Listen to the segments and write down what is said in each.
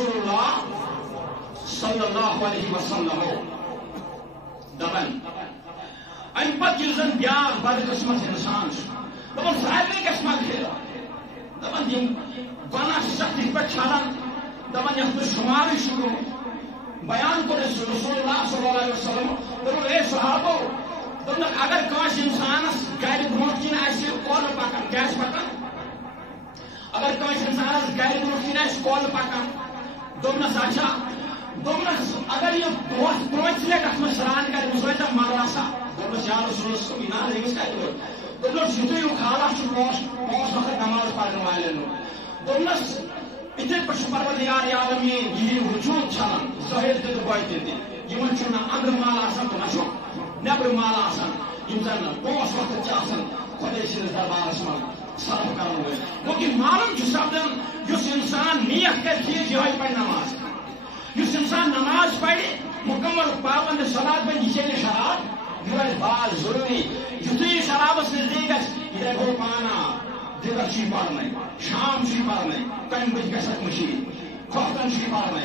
رسول اللہ صلی اللہ علیہ وسلم دپان ام پتہ یل بیاکھ بدقسمت انسان دپان سارے گژھِ مغفرت دپان یم گناہ سختی پہ چھلان دپان یتھ شمار شروع بیان کور رسول اللہ صلی اللہ علیہ وسلم دپان اے صحابو دپان اگر کانس انسانس گھر برونٹ کن آسہِ کۄل پکان کیٛاہ آسہِ پکان اگر کانس انسانس گھر برونٹ کن آسہِ کۄل پکان دوٚپنس اچھا دوٚپنس اگر یہ دۄہس پانٛژِ لٹہِ اتھ منٛز سران کرِ أمِس روزِ مر آسان دوٚپنس یا رسول اللہ نا أمِس کتہِ روزِ دوٚپنس یُتھُے یہِ حالات چھُ پانٛژھ وقت نماز پرن والٮ۪ن دوٚپنس یِتھے پٲٹھۍ چھُ پروردگار عالمیٖن یِہِنٛدۍ وجوٗد چھلان ظٲہِر تہِ تہٕ باطِن تہِ یِمن چھُ نہ أنٛدرٕ مال آسان تہٕ نہ چھُ نیبرٕ مال آسان یِم زن پانٛژھ وقت چھِ آسان خۄداے سٕنٛدِس دربارس منٛز صرف کرن وٲلۍ گوٚو کہِ معلوم چھُ سپدان یُس انسان نیت کرِ ٹھیٖک یِہوٚے پرِ نماز یُس انسان نماز پرِ مکمل پابند صلات بنہِ یہِ چیٚیہِ شراب یہِ روزِ باز ضروٗری یُتھُے یہِ شرابس نزدیٖک گژھِ یہِ دپہِ ہو پانا دِگر چھُ یہِ پرنے شام چھُ یہِ پرنے کمہِ بجہِ گژھکھ مٔشیٖد کھۄفتن چھُ یہِ پرنے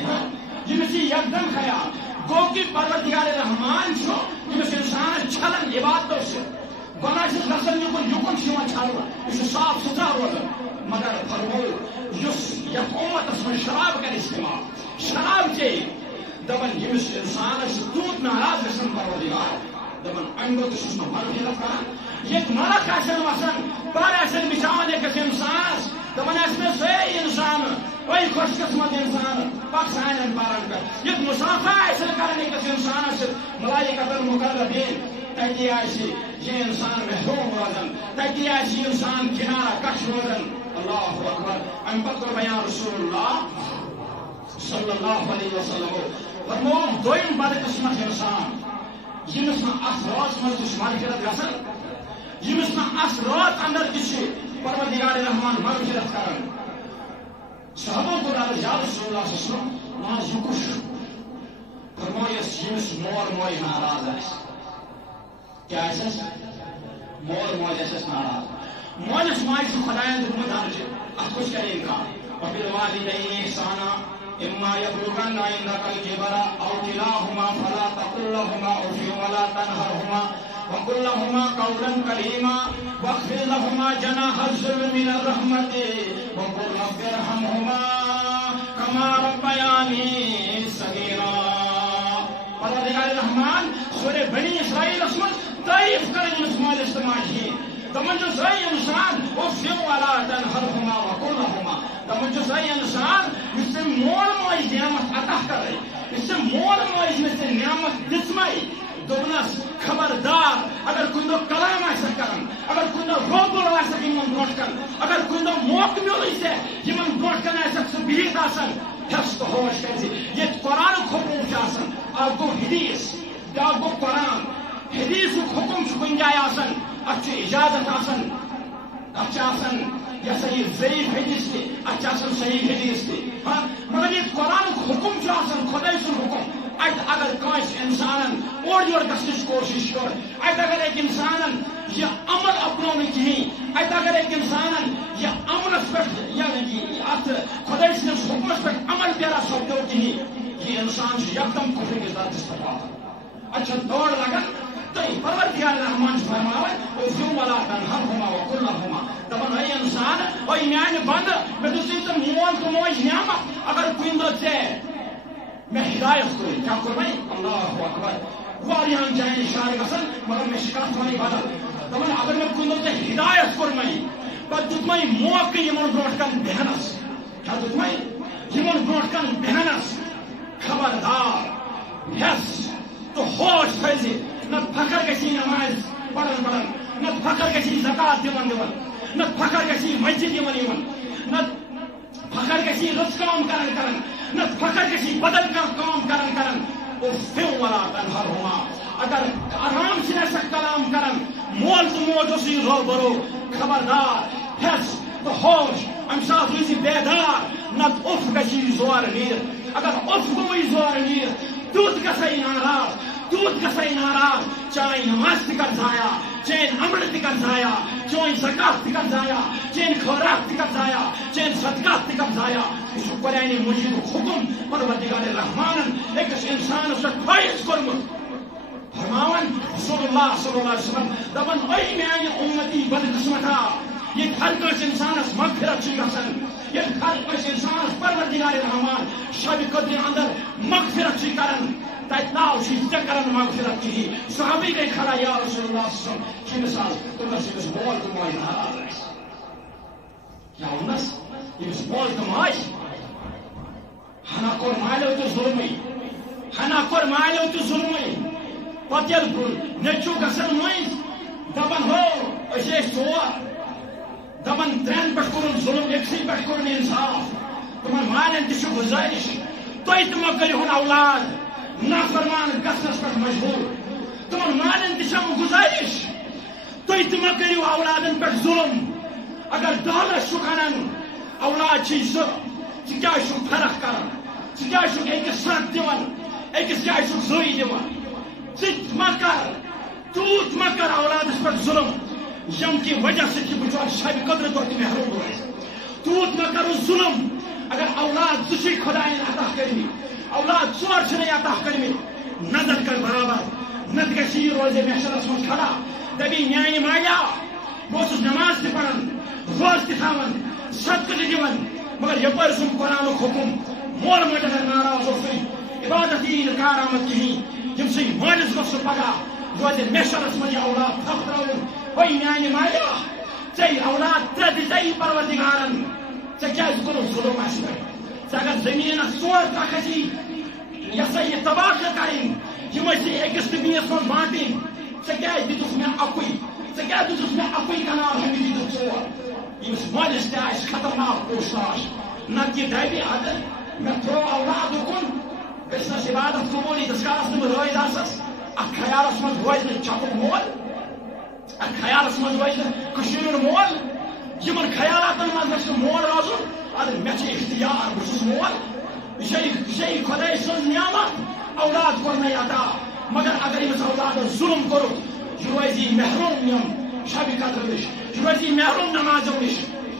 ییٚمِس یہِ یکدم خیال گوٚو کہِ پروردگار رحمان چھُ ییٚمِس انسانس چھلان عبادتو سۭتۍ گۄناہ چھُس گژھان یُکُن یُکُن چھُ یِوان چھلنہٕ یہِ چھُ صاف سُتھرا روزان مگر فرمو یُس یتھ اُمتس منٛز شراب کرِ استعمال شراب چیٚیہِ دپان ییٚمِس انسانس چھُ تیوٗت ناراض گژھان پروردگار دپان امہِ دۄہ تہِ چھُس نہٕ مغفرت کران ییٚتہِ ملک آسن وسان پر آسن بچاوان أکِس انسانس دپان آسہِ مےٚ سٲری انسان وۄنۍ خۄش قسمت انسان پک سانٮ۪ن پرن پٮ۪ٹھ ییٚتہِ مُسافہ آسن کران أکِس انسانس سۭتۍ ملائکتن مقربیٖن تتی آسہِ یہِ انسان محروم روزان تتی آسہِ یہِ انسان کنارہ کش روزان اللہ اکبر امہِ پتہٕ کوٚر بیان رسول اللہ صلی اللہ علیہ وسلم فرمووُن دوٚیِم بدقسمت انسان ییٚمِس نہٕ اتھ رٲژ منٛز تہِ چھُ مغفرت گژھان ییٚمِس نہٕ اتھ رٲژ اندر تہِ چھُ پروردگار رحمان مغفرت کران صحابو کوٚر عرض یا رسول اللہ صلی اللہ علیہ وسلم نا یہِ کُس چھُ فرمویس ییٚمِس مول موج ناراض آسہِ کیٛاہ آسٮ۪س مول موج آسٮ۪س ناراض مولِس ماجہِ چھُ خۄدایَن دیُتمُت درجہٕ اتھ کُس کرِ اِنکار وبالوالدین احسانا اما يبلغن عندك الكبر او كلاهما فلا تقل لهما اف ولا تنهرهما وقل لهما قولا كريما واخفض لهما جناح الذل من الرحمة وقل رب ارحمهما كما ربياني صغيرا پروردگار رحمان سورہ بنی اسرائیل من تعریف کریں اس مالس تماشی دمن جو صحیح انسان اف ولا تنهرهما وقل لهما دمن جو صحیح انسان اس سے مول موج نعمت عطا کرے اس سے مول موج میں سے نعمت دسمائی دوبنس خبردار اگر کن دو کلام آسا کرن اگر کن دو روبل آسا یمن برونٹ کن اگر کن دو موقع ملے سے یمن برونٹ کن آسا سہ بہت آسان حفظ تو ہوش کرزی یہ قرآن حکم آسان اکھ گو حدیث بیاکھ گو قرآن حدیث حکم کن جائے آسان اتھ اجازت آسان اتھ آسان یہ صحیح ضعیف حدیث تھی اتھ آسان صحیح حدیث تھی ہاں مگر یہ قرآن حکم آسان خدائی سن حکم ات اگر کانس انسان اور یور گھنچ کوشش کر ات اگر ایک انسان یہ عمل اپنو کہین ات اگر ایک انسان یہ عملس پہ ات خدائی سندس حکمس پہ عمل پیرا سپدو کہین یہ انسان یکدم کفر کس درجس پہ واتان اچھا دوڑ لگان تو پروردگار رحمان فرماوان اوفیو ولا تنهرهما وقل لهما دپان اے انسان اے میانہ بند مے دسی ژے مول تو موج نعمت اگر کُنہِ دۄہ ژےٚ میں ہدایت کوٚرُے کیٛاہ کوٚر وۄنۍ اللہ اکبر واریاہن جاین اشارٕ گژھان مگر مےٚ چھِ کتھ وَنٕنۍ بدل دپان اگر مےٚ کُنہِ دۄہ ژےٚ ہدایت کوٚرمَے پتہٕ دیُتمَے موقعہٕ یِمن برونٛٹھ کن بیہنس کیٛاہ دیُتمَے یِمن برونٛٹھ کن بیہنس خبردار ہٮ۪س تہٕ ہوش تھٲیزِ نتہٕ فخر گژھی نماز پرن پرن نتہٕ فخر گژھی زکات دِوان دِوان نتہٕ فخر گژھی مسجد یِوان یِوان نتہٕ فخر گژھی رٕژ کٲم کران کران نتہٕ فخر گژھی بدل کانٛہہ کٲم کران کران اوفیو ولا تنهرهما اگر آرام سے ایسا کلام کرن مول تو موج اسی رو برو خبردار ہٮ۪س تہٕ ہوش امہِ ساتہٕ روزِ بیدار نتہٕ اُف گژھی زورٕ نیٖرِتھ اگر اُف گوٚوٕے زورٕ نیٖرِتھ تیُتھ گژھے ناراض تیوٗت گژھے ناراض چاہے نماز تہِ کر ضایع چین عمل تہ کر ضائع، چون زکات تہ کر ضائع، چین خیرات تہ کر ضائع، چین صدقات تہ کر ضائع. یہ قرآن مجید حکم پروردگار رحمان ایکس انسانس فائز کورمت. فرماون رسول اللہ صلی اللہ علیہ وسلم دپان اے میانہ امتی بدقسمتا یہ ہر کس انسانس مغفرت گژھان، یہ ہر کس انسانس پروردگار رحمان شب قدر اندر مغفرت کران، تت ناو ژے کران مغفرت کہین. صحابی گئی کھڑا یا رسول اللہ صلی اللہ علیہ وسلم کمس آز تمس یمس مول تو ماج ناراض کیا ونس یمس مول تو ماج ہنا کور مالیو تو ظلمے، ہنا کور مالیو تو ظلمے. پتہ ییٚلہِ نیٚچوٗ گژھان مٔنٛزۍ دپان ہو أسۍ ٲسۍ ژور، دپان ترٛٮ۪ن پٮ۪ٹھ کوٚرُن ظلم أکسٕے پٮ۪ٹھ کوٚرُن انصاف. تمن مالٮ۪ن تہِ چھُ گُزٲرِش تُہۍ تہِ مہ کٔرِہُن اولاد نافرمان گژھنس پٮ۪ٹھ مجبوٗر. تمن مالٮ۪ن تہِ چھم گُزٲرِش تُہۍ تہِ مہ کٔرِو اولادن پٮ۪ٹھ ظلم. اگر 10 لچھ چھُکھ انان اولاد چھِ زٕ، ژٕ کیٛازِ چھُکھ فرق کران؟ ژٕ کیٛازِ چھُکھ أکِس 7 دِوان أکِس کیٛازِ چھُکھ 2 دِوان؟ ژٕ مہ کر تیوٗت مہ کر اولادس پٮ۪ٹھ ظلم یم کہ وجہ سۭتۍ چھِ بچار شب قدر دۄہ تہِ محروم روزِ. تیوٗت مہ کرو ظلم. اگر اولاد 2 چھِ خۄداین عطا کٔرمٕتۍ، اولاد 4 چھِنَے عطا کٔرمٕتۍ، نظر کر برابر نتہٕ گژھِ یہِ روزِ محشرس منٛز کھڑا دپی میانہِ مالیا بہٕ اوسُس نماز تہِ پران، روزٕ تہِ تھاوان، صدقہٕ تہِ دِوان، مگر یپٲرۍ سُنٛد قرآنُک حُکم مول موج اگر ناراض اوسُے عبادت یی نہٕ کارآمد کِہیٖنۍ. ییٚمہِ سۭتۍ مٲلِس گوٚژھ سُہ پگاہ روزِ محشرس منٛز یہِ اولاد تھپھ ترٛاوُن. وۄنۍ میانہِ مالیا ژےٚ اولاد 3 دِژے پروردگارن، ژےٚ کیٛازِ کوٚرُتھ ظلم اَسہِ پٮ۪ٹھ؟ ژٕ اگر زٔمیٖنس 4 کھژی یہِ ہسا یہِ تباہ کرٕنۍ، یِم ٲسی أکِس تہٕ بیٚیِس منٛز بانٹٕنۍ، ژےٚ کیٛازِ دِتُکھ مےٚ اَکُے؟ ژےٚ کیٛازِ دِتُکھ مےٚ اَکُے کنال ہیٚمہِ دِتُکھ 4؟ ییٚمِس مٲلِس تہِ آسہِ خطرناک کوٗشاش نتہٕ یہِ دَبہِ اَدٕ مےٚ ترٛوو اولاد اُکُن گژھنس عبادت قبوٗل ییٖتِس کالس نہٕ بہٕ رٲضۍ آسس. اتھ خیالس منٛز روزِ نہٕ چکُک مول، اتھ خیالس منٛز روزِ نہٕ کٔشیٖرِ ہُنٛد مول. یِمن خیالاتن منٛز گژھِ نہٕ مول روزُن ادٕ مےٚ چھِ اختیار بہٕ چھُس مول. یہِ چھےٚ خۄداے سٕنٛز نعمت اولاد کوٚر مےٚ عطا، مگر اگر أمِس اولادس ظلم کوٚرُکھ یہِ روزِ محروم یِم شبِ قدر نِش، یہِ روزِ محروم نمازو نِش،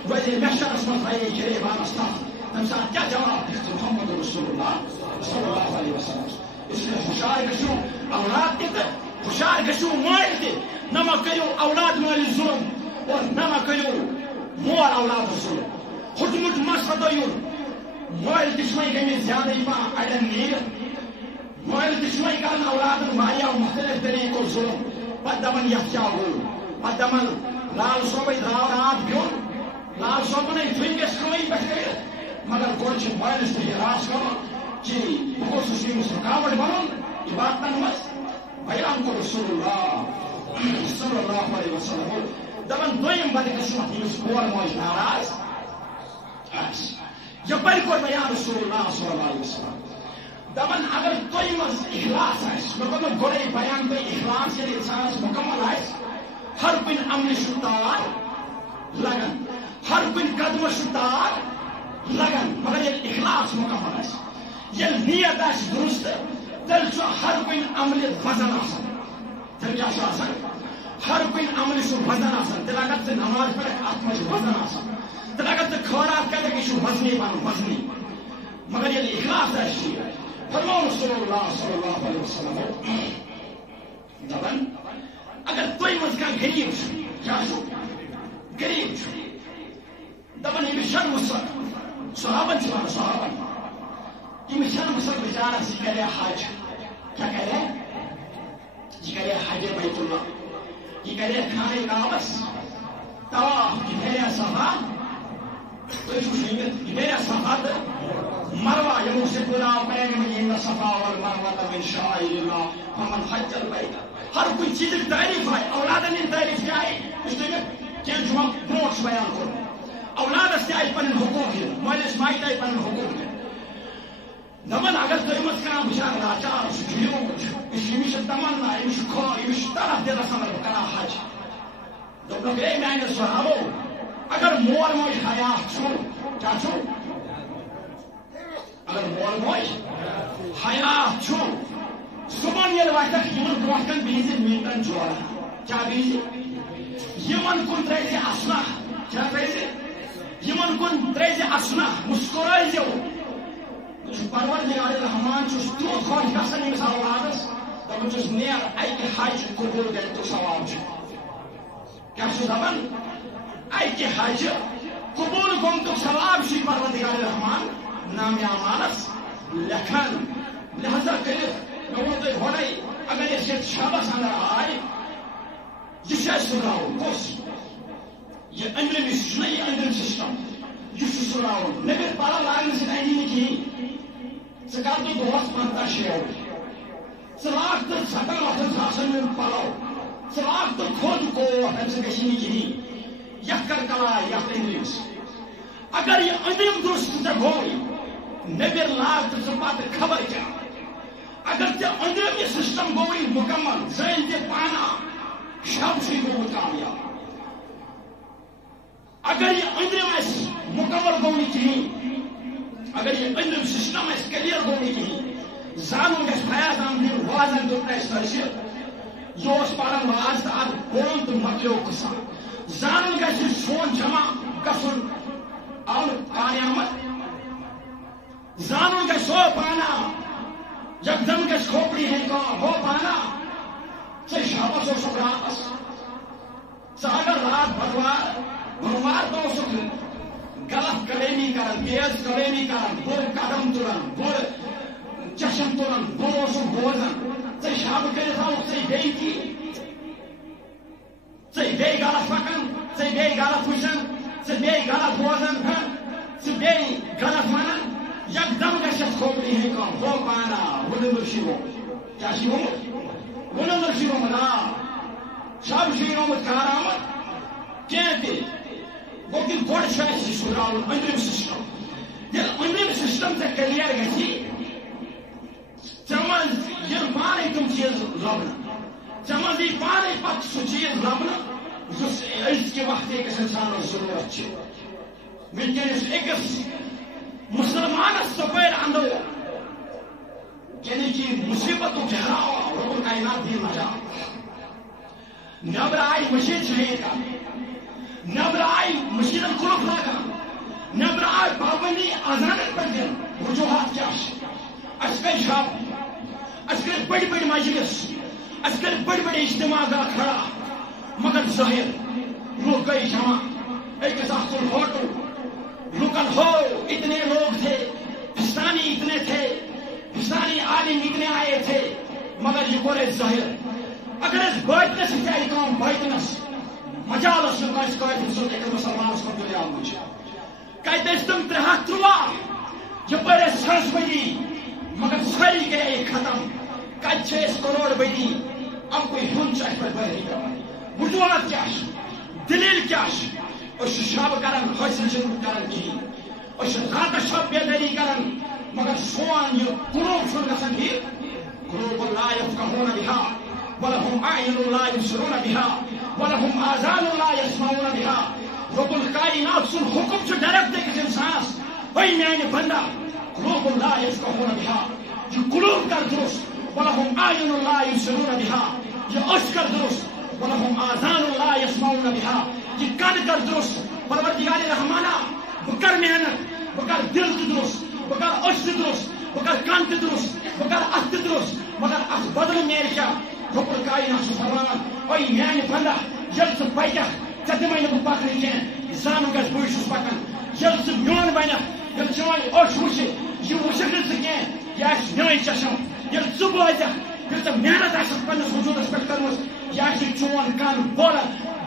روزِ محشرس منٛز تھایے گریبانس تحت. تمہِ ساتہٕ کیٛاہ جواب دِژ محمد رسول اللہ صلی اللہ علیہ وسلم؟ اس لیے ہوشیار گژھِو اولاد تہِ تہٕ ہوشیار گژھِو مٲلۍ تہِ. نہ مہ کٔرِو اولاد مٲلِس ظلم اور نہ مہ کٔرِو مول اولادس ظلم. ہُٹمُٹ مہ سپدٲیِو. مٲلۍ تہِ چھِ وۄنۍ گٔمٕتۍ زیادٕے پہن اڑٮ۪ن نیٖرِتھ. مٲلۍ تہِ چھِ وۄنۍ کران اولادن واریاہ مختلف طریٖقو ظلم. پتہٕ دپان یتھ کیٛاہ گوٚو، پتہٕ دپان لال صٲبے درٛاو راتھ بِہُن، لال صٲبنٕے ژھٕنۍ گژھِ کٲنی پٮ۪ٹھ کٔرِتھ. مگر گۄڈٕ چھِ مٲلِس تہِ یہِ راز کرُن کہِ بہٕ گوٚژھُس ییٚمِس رُکاوٹ بنُن عبادتن منٛز. بیان کوٚر رسول اللہ صلی اللہ علیہ وسلم دپان دوٚیِم بدقسمت ییٚمِس مول موج ناراض آسہِ. یپٲرۍ کوٚر بیان رسول اللہ صلی اللہ علیہ وسلم دپان اگر تۄہہِ منٛز اخلاص آسہِ، مےٚ کوٚر گۄڈے بیان تۄہہِ اخلاص ییٚلہِ انسانس مُکمل آسہِ ہر کُنہِ عملہِ چھُ تار لگان، ہر کُنہِ قدمس چھُ تار لگان، مگر ییٚلہِ اخلاص مُکمل آسہِ، ییٚلہِ نیت آسہِ درست تیٚلہِ چھُ ہر کُنہِ عملہِ وزن آسان. تیٚلہِ کیٛاہ چھُ آسان؟ ہر کُنہِ عملہِ چھُ وزن آسان. تیٚلہِ اگر ژٕ نماز پرکھ اتھ منٛز چھُ وزن آسان. تیٚلہِ اگر ژٕ خٲرات کرکھ یہِ چھُ وزنی بنُن وزنی. مگر ییٚلہِ اخلاص آسہِ ٹھیٖک فرموو رسول اللہ صلی اللہ علیہ وسلم دپان اگر تۄہہِ منٛز کانٛہہ غریٖب چھُ، کیٛاہ چھُ غریٖب چھُ، دپان ییٚمِس چھنہٕ وُسعت، صحابن چھِ ونان صحابن ییٚمِس چھنہٕ وُسعت بِچارس یہِ کرِ حج. کیٛاہ کرِ؟ یہِ کرِ حجِ بیت اللہ، یہِ کرِ خانہ کعبس طواف، یہِ کرِ صفا. تُہۍ چھُو شیٖنِتھ یہِ کرِ صفا تہٕ مروہ یِمو سۭتۍ بُلاو کرن اِنَّ صفا والمروة من شعائر اللہ فمن حج البیت. ہر کُنہِ چیٖزٕچ تعریٖف آیہِ، اولادن ہٕنٛدۍ تعریٖف تہِ آیہِ. یُس تۄہہِ مےٚ کینٛہہ جُمعہ برونٛٹھ چھُ بیان کوٚرمُت. اولادس تہِ آیہِ پنٕنۍ حقوٗق دِنہٕ، مٲلِس ماجہِ تہِ آیہِ پنٕنۍ حقوٗق دِنہٕ. دپان اگر تۄہہِ منٛز کانٛہہ بِچارٕ لاچار چھُ، جُلیومُت چھُ، أمِس چھِ تمنا، أمِس چھُ خٲر، أمِس چھُ طرف دِلس انٛدر بہٕ کرٕ ہا حج. دوٚپنکھ ہے میانیو صحابو اگر مول موج حیات چھُ، کیٛاہ چھُ؟ اگر مول موج حیات چھُ صُبحن ییٚلہِ وتھکھ یِمن برونٛٹھ کن بِہِتھ مِنٹن جورن کیا بیزِ یمن کن ترٛٲیزِ اصنا کیا ترٛٲیزِ یمن کن ترٛٲیزِ اصنا مسکرٲیزیو پروردگار رحمان چھُس تیوٗت خۄش گژھان ییٚمِس اولادس دپان چھُس نیر اکہِ حج قبوٗل گژھِ ثواب چھُ کیا چھُس دپان اکہِ حج قبوٗل گوٚمتُک ثواب چھُ پروردگار رحمان نامہِ اعمالس لیکھان لہذا کٔرِتھ مےٚ ووٚن تۄہہِ گۄڈے اگر أسۍ ییٚتہِ شبس انٛدر آے یہ چھُ اَسہِ سُراوُن کُس یہ أنٛدرِم یُس چھُنہ یہِ أنٛدرِم سسٹم یہِ چھُ سُراوُن نیٚبٕرۍ پلو لاگنہٕ سۭتۍ اَنی نہٕ کِہیٖنۍ ژٕ کر تہٕ دۄہس 15 شیٚو ژٕ لاگ تہٕ 70-80 ہُنٛد پلو ژٕ لاگ تہٕ کھوٚد کوٹ اَمہِ سۭتۍ گژھی نہٕ کِہیٖنۍ یتھ کر کلاے یتھ أنٛدرِمس اگر یہِ أنٛدرِم درست ژےٚ گوٚوٕے نیٚبٕرۍ لاگ تہٕ ژٕ پتہٕ خبر کیٛاہ اگر ژےٚ أنٛدرِم یہِ سسٹم گوٚوٕے مُکمل زٲنۍ تہِ پانا شب چھُے گوٚمُت کامیاب اگر یہ أنٛدرِم آسہِ مُکمل گوٚو نہٕ کِہیٖنۍ اگر یہ أنٛدرِم سسٹم آسہِ کلیر گوٚو نہٕ کِہیٖنۍ زانُن گژھِ فیاض احمدٕنۍ وازن دیُت اَسہِ ترٛٲسِتھ یہِ اوس پران واز تہٕ اتھ بوٚن تہٕ مۄکلیو قٕصہ زانُن گژھِ سون جمع گژھُن آو قیامت زانُن گژھِ ہو پانا یکدم گژھِ کھوپڑی ہٕنٛدۍ کٲم ہو پانا ژٕ شبس اوسُکھ راتس ژٕ اگر رات بۄموار دۄہ اوسُکھ غلط کلیمی کران تیز کلیمی کران بُرٕ قدم تُلان بُرٕ چشم تُلان بُرٕ اوسُکھ بوزان ژٕ شب کٔرِتھ آوُکھ ژٕ بیٚیہِ تی ژٕ بیٚیہِ غلط پکان ژٕ بیٚیہِ غلط وٕچھان ژٕ بیٚیہِ غلط بوزان ژٕ بیٚیہِ غلط ونان یکدم گژھِ اَتھ کھوپڑی ہٕنٛدۍ کٲم ہو پانا وُنمُر چھُے گوٚمُت کیٛاہ چھُے گوٚمُت وُنمُر چھُے گوٚمُت آ شب چھُے گوٚمُت کارآمد کینٛہہ تہِ گوٚو کہِ گۄڈٕ چھُ اَسہِ سُراوُن أنٛدرِم سسٹم ییٚلہِ أنٛدرِم سسٹم ژےٚ کلیر گژھی ژےٚ منٛز یِن پانے تِم چیٖز لبنہٕ ژےٚ منٛز یی پانے پتہٕ سُہ چیٖز لبنہٕ یُس أزکہِ وقتہٕ أکِس اِنسانس ضروٗرت چھِ وٕنکیٚنس أکِس مسلمانس ژۄپٲرۍ انٛدو یعنی کہ مصیبتوں گہراؤ رب الکائنات دی مجا نیبر آئی مشید شہید کا نیبر آئی مشید القلوب لاگا نیبر آئی پابندی اذانت پر دن وجوہات کیا اسکر شاب اسکر بڑی بڑی مجلس اسکر بڑی بڑی اجتماع کا کھڑا مگر ظاہر لوگ گئی جمع ایک ساختل ہوٹل لکن ہو اتنے لوگ تھے پاکستانی اتنے تھے پاکستانی عالم اتنے آئے تھے مگر یہ گورے ظاہر اگر اس باطنس کیا کام باطنس مجالس میں کاش قائد سو کہ مسلمانس کو دنیا مجھے کہتے ہیں تم 313 یہ بڑے سرس بڑی مگر ساری گئے ختم کچھ 6 کروڑ بڑی اب کوئی ہن چاہے پر بڑی وجوہات کیا دلیل کیا اس شب کرن حاصل شروع کرن کی اس رات شب بیداری کرن مگر سوان یہ قلوب شروع گژھان ہی قلوب لا يفقهون بها ولهم اعين لا يبصرون بها ولهم آذان لا يسمعون بها رب الکائنات سن حکم سے ڈائریکٹ دے کس انسانس وہی میانے بندہ قلوب لا يفقهون بها یہ قلوب کر درست ولهم اعين لا يبصرون بها یہ اش کر درست ولهم آذان لا يسمعون بها یہ کان کر درست پروردگار رحمانہ بکر محنت بکر دل درست بکر اش درست بکر کان درست بکر ات درست مگر ات بدل میرے کیا رب الکائنات فرمان اوی میانے بندہ یل ژٕ پککھ ژےٚ دِمے نہٕ بہٕ پکنہٕ کینٛہہ زانُن گژھِ بہٕ چھُس پکان ییٚلہِ ژٕ میون بنکھ ییٚلہِ چٲنۍ أچھ وٕچھِ یہِ وٕچھکھ نہٕ ژٕ کینٛہہ یہِ آسہِ میٲنۍ چشم ییٚلہِ ژٕ بوزکھ ییٚلہِ ژےٚ محنت آسکھ پننِس وجوٗدس پٮ۪ٹھ کٔرمٕژ یہِ آسہِ چون کن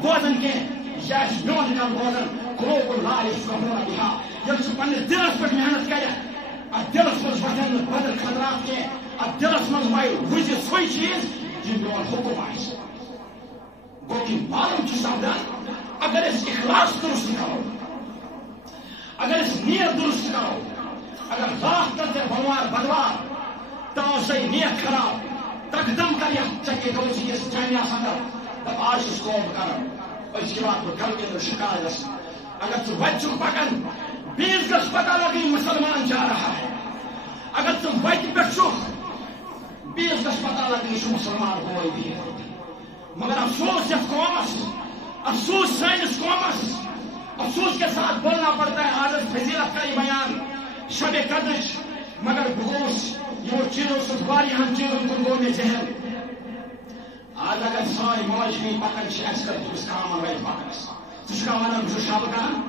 بوزان کینٛہہ یہِ آسہِ میون کن بوزان قلوب لا يفقهون بها ییٚلہِ ژٕ پننِس دلس پٮ۪ٹھ محنت کرکھ اتھ دلس منٛز وۄتھن نہٕ بدل خطرات کینٛہہ اتھ دلس منٛز وایہِ وٕزِ سُے چیٖز یہِ میون حکم آسہِ گوٚو کہِ معلوم چھُ سپدان اگر أسۍ اخلاص درست کرو اگر أسۍ نیت درست کرو اگر رات کر ژےٚ بوموار بدوار تاو سٕے نیت خراب تقدم کر یتھ ژےٚ کیٛاہ گوٚژھ یِس جامعس انٛدر دپ آز چھُس کٲم کران أزۍ واتہٕ بہٕ غلطی نہٕ شکار گژھان اگر ژٕ وتہِ چھُکھ پکان بیٚیِس گژھِ پتہ لگٕنۍ مسلمان جا رہا ہے اگر ژٕ وتہِ پٮ۪ٹھ چھُکھ بیٚیِس گژھِ پتہ لگٕنۍ یہِ چھُ مسلمان بوے بِہِتھ مگر افسوس اس قومس، افسوس سائنس قومس، افسوس کے ساتھ بولنا پڑتا ہے. آج فضیلت کا یہ بیان شب قدر، مگر بغوث یہ چیزوں سے واریاہن چیزوں کن گو میں ذہن. آج اگر ساری موج بھی پکن اس کر تمس کام ویت پکنس ثا ونان بہ شب کران،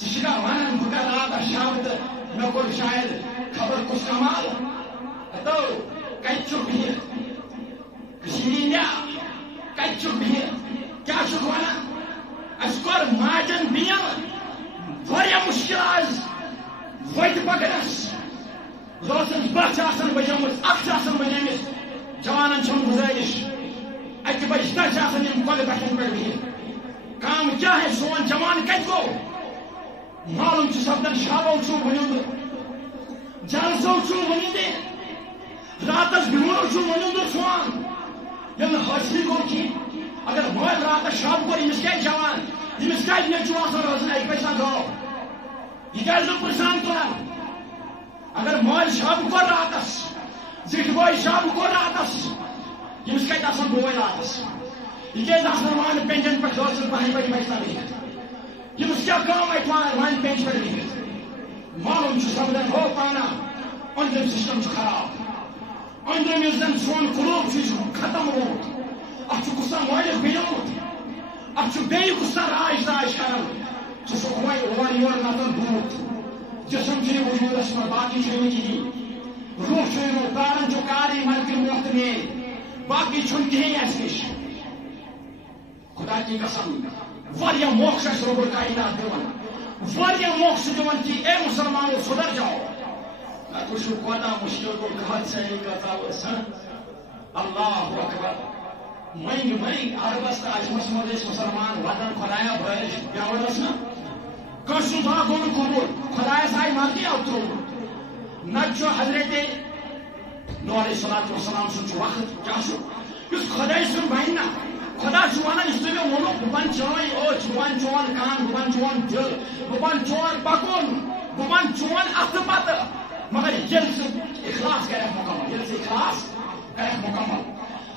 ثا ونان بہ کر رات شب تو مے کور شاید خبر کس کمال تو کت بہت کشیریا کت بہت کیا ونان اس کور ماجن بین واریاہ مشکل آز وت پکنس. روزن بچ بجم اخ بنیمت جوانن چھ گزارش اکہ بج تک کل پٹن پہ بہت کام کیا ہے سون جوان کت گو معلوم سپدن شابو چھو ونیو جلسو چھو ونیو راتس بہنو چھو ونیو سون یل حاصل گو کی اگر مول رات شب کور امس کیا جوان امس کت نیچو آسان روزن اک پیسہ گو یہ کیا پرسان تران. اگر مول شب کور راتس زٹ بوے شب کور راتس امس کت آسان بوے راتس یہ کیا آسان وان پینجن پہ روزن پہن بجے پیسہ بہت امس کیا کام ات وان پینج پہ بہت معلوم سپدن ہو پانا اندرم سسٹم خراب اندرم اس زن سون قلوب ختم روت ات کسا مالک بنیوت ات بیٚیہِ کسا راج راج کران ثہ وے اور یور نتن بوت جسم چھ وجودس من باقی چھ کہین روح چھ روح تارن چھ کاری ملک موت میں باقی چھن کہین اس نش. خدا کی قسم واریاہ موقع اس رب الکائنات دون واریاہ موقع دون کہ اے مسلمانوں سدھر جاؤ. کچھ کوتا مشکل کو گھر سے کہتا اللہ اکبر منگ منگ عربس عجمس مدس مسلمان ودن خدایا برش پیاورس نا کس دعا گو قبول خدایا سائی مرضی او ترو نچو حضرت نو علیہ الصلوۃ والسلام سن وقت کیا اس خدای سن بہنا خدا چوانا اس میں ونو بن چوئی او چوان چوان کان بن چوان دل بن چوان پکون بن چوان ات پت مگر یل سے اخلاص کرے مکمل یل سے اخلاص کرے مکمل.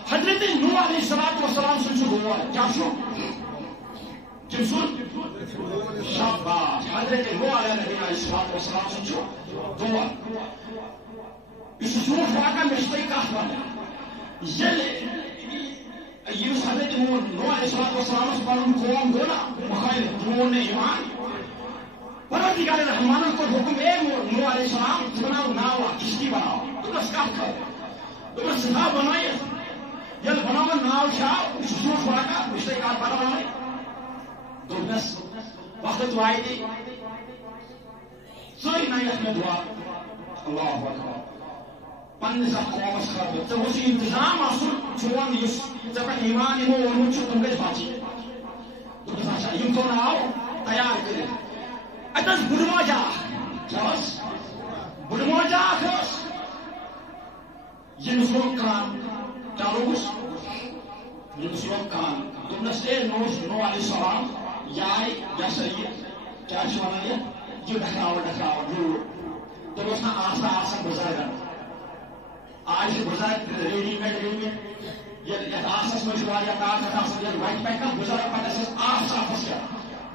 حضرت نوح علیہ الصلوۃ والسلام سن گوا کیا سو کم سن شاباش حضرت نوح علیہ الصلوۃ والسلام سن دعا اس سوچ واقعہ مشتری کہا یل یوس حضرت نوح علیہ الصلوۃ والسلام سے پرن قوم گونا مخالف دون نے ایمان پروردگار رحمان کو حکم اے نوح علیہ السلام بناؤ ناوا کشتی بناؤ تم اس کا تم سنا بنائے یل بناو ناو شاو سوچ واقع مشتری کار بنائے دس وقت وائے دی سوئی نائت میں دعا اللہ اکبر پنس قومس خراب تو اس انتظام اصل چون اس جب ایمان ہو اور چھ تم گئے باچی تو بس یم تو ناو تیار کرے اتس بڑما جا چلس بڑما جا کھس یم سو کان چالوس یم سو کان تم نے نو علیہ السلام یای یا سید کیا شوانا یہ دکھاو جوڑ تو اس نے آسا آسا بزرگا آج بزرگ ریڈی میڈ یہ آسس میں واریاہ طاقت آسان یہ وائٹ پیک کا بزرگ پتہ سے آسا پھسیا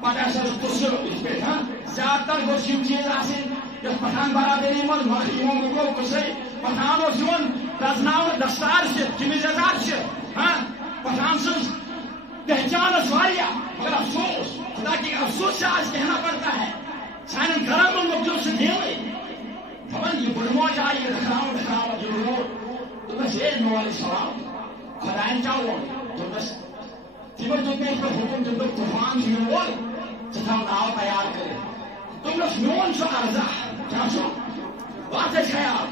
پتہ سے تسر اس پہ ہاں زیادہ تر گوش یم چیز آسن یہ پٹھان برادری من مرحیموں کو کسے پٹھان اور جون رزناو دستار سے جمیزدار سے ہاں پٹھان سے پہچان واریاہ مگر افسوس خدا کی افسوس سے آج کہنا پڑتا ہے سان گھر میں لوگ جو سے دیوے بھون یہ بڑمو جائے یہ دکھاؤ یہ روڈ تو بس یہ نوح علیہ السلام خدائن چاہو تو بس تمہیں تو میں پر حکم تو طوفان سے بول تو ہم ناو تیار کرے تم بس میون سو ارزا کیا سو بات ہے خیال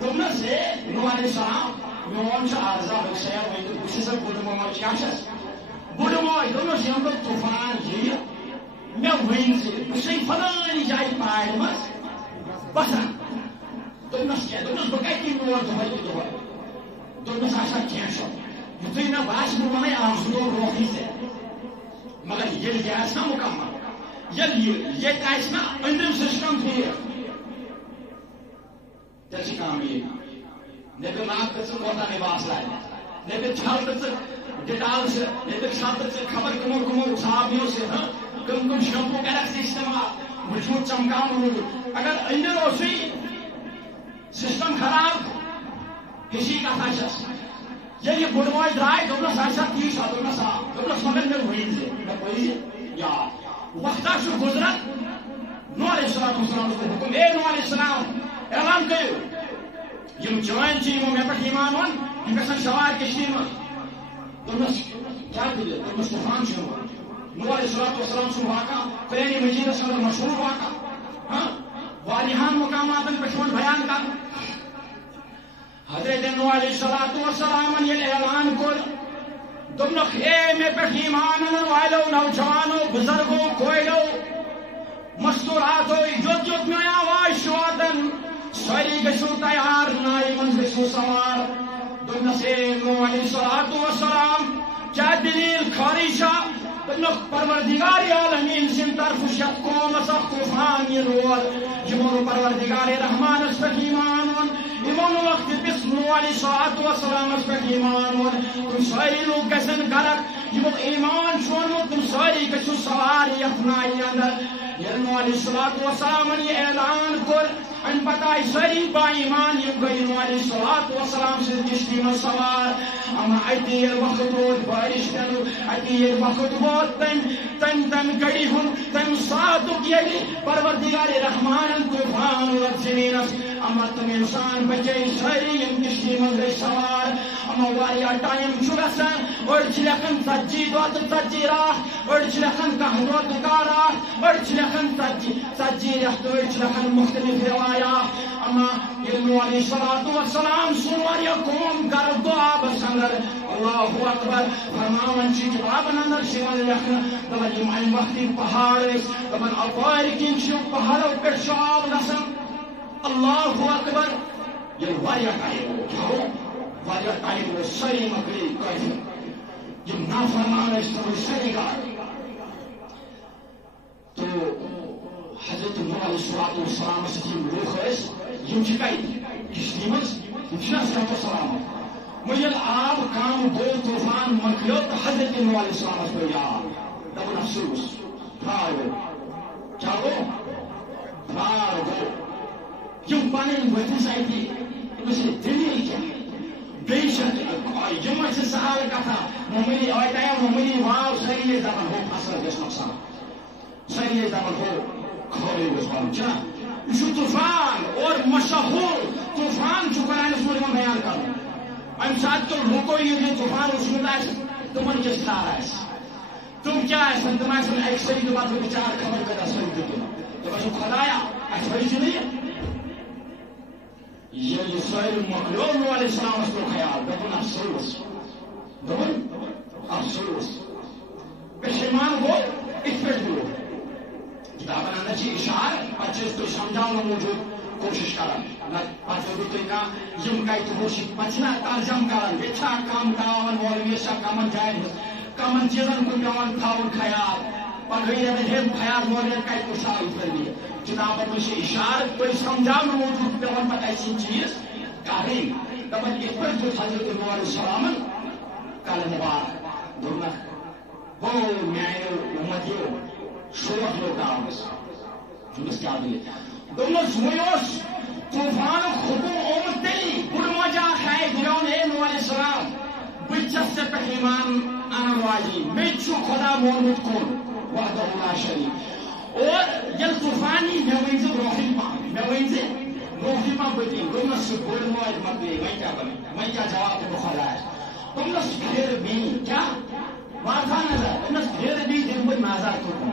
تم بس یہ نوح علیہ السلام میون سو ارزا بخشیا میں تو اسی سے بڑمو کیا شس بڑمو تم بس یہ طوفان یہ میں وین سے اسی فلانی جائے پائے مس بس تم بس کیا تم بس بکے کی نور دو بھائی دو تم بس ایسا کیا شو یہ نہ باش میں آنسو روحی سے مگر یہ جائز نہ مکمل یہ جائز نہ اندر سسٹم تھی جیسی کام یہ نبی ماں کس کو ہوتا نواس لائے نبی چھال کس ڈیٹال سے خبر کمو کمو صابنوں سے کم کم شیمپو کرک سے استعمال وجود چمکان روز اگر اندر اسی سسٹم خراب کسی کا خاص یہ بڑوائی درائے دولت سائسا تیس دولت سا دولت مگر میں وہی سے یا وقتا شو گزرت نو علیہ السلام کو حکم اے نو علیہ السلام اعلان کرو یم جوان چی یمو مے پٹھ ایمان ون یم گژھن سوار کشتی من دولت کیا دل دولت طوفان چھو نو علیہ السلام سن واقع قرآن مجید سے مشہور واقع واریہان مقامات پہ بیان کر حضرت نو علیہ السلام یہ اعلان کر دمنک اے میں پہ ایمان والو نوجوانو بزرگوں کوئلو مستوراتو جت جت میں آواز شوادن سوری گسو تیار نائی منز گسو سوار دمنک اے نو علیہ السلام کیا دلیل خاریشہ دمنک پروردگار عالمین سن طرف شد قوم سخ طوفان یہ رول جمون پروردگار رحمان اس پہ ایمان ایمان وقت بس نو علیہ السلام اس پہ ایمان تم ساری لوگ گسن گرک جمون ایمان چھوڑو تم ساری گسو سواری اپنائی اندر یہ نو علیہ السلام یہ اعلان کر ان پتائی ساری با ایمان یم گئی نو علیہ السلام سے کشتی میں سوار اما ایتی یہ وقت بود بارش کرو ایتی یہ وقت بود تن گڑی ہن تن ساتو کیلی پروردگار رحمان طوفان و زمین اما تم انسان بچے ساری یم کشتی میں گئی سوار اما واریا ٹائم چلسن اور چلکن سجی دوت سجی راہ اور چلکن کہدوت کارا اور چلکن سجی رہت اور چلکن مختلف روایا اما نو علیہ السلام سنواریا قوم گر دعا بسنگر اللہ اکبر فرماون چی جواب نندر شیوان لکھن دبن یم این وقتی پہاڑ دبن اپاری کن شیو پہاڑوں پر شعاب نسن اللہ اکبر یہ واریا ٹائم ہو واریا ٹائم ہو سری مکری کیفی یہ نافرمان اس طرح سری گار تو حضرت نو علیہ السلام سے روح ہے یم چکائی کشتی مز یم السلام مجھل آب کام دو طوفان مکیو تو حضرت نو علیہ السلام سے یار دبن افسوس بھارو کیا گو بھارو یم پانین ویتی سائیتی اسے دلیل کیا بیشت یم سے سہال کتا مملی آئیتایا مملی واو سریع زبان ہو فصل جس نقصان سریع زبان ہو کھوڑی بزبان چاہ یہ طوفان اور مشہور طوفان جو قرآن اس میں بیان کرو ام ساتھ تو لوگوں یہ طوفان اس میں آئے تمہن کس طرح آئے تم کیا ہے تم آئے ایک صحیح دو بات کو بچار خبر کرتا صحیح دو تو بس خدایا ایسا ہی نہیں ہے یہ سوئل مخلوق نو علیہ السلام اس کو خیال دبن افسوس پشیمان ہو اس پر دو کتابن اندر چی اشار پچیس تو سمجھاؤں موجود کوشش کرن پچھو بھی تو اینا یم کئی تو ہوشی پچھنا ترجم کرن ویچھا کام کراون ویشا کامن جائن کامن چیزن کو پیوان تھاون خیال پگھئی رہے ہم خیال مولیت کئی تو شاہی فرمی کتابن میں سے اشار کوئی سمجھاؤں موجود پیوان پتہ ایسی چیز کاری دبن اس پر جو حضرت نو علیہ السلام کال مبارک دورنا وہ میائنو امتیو شروع لوگ آمس جنس کیا دلے دونوں زویوش طوفان خطو اومت دلی برمجا خواہ دیون اے نو علیہ السلام بچت سے پہیمان آنا واجی میچو خدا مورمت کون وحدہ اللہ شریف اور یہ طوفانی میں وینزے روحی پاں بچیں دونوں سے برموج مبلی میں کیا جواب کو خدا ہے دونوں سے پھر بھی کیا واضح نظر دونوں سے پھر بھی دن بھر نازار کروں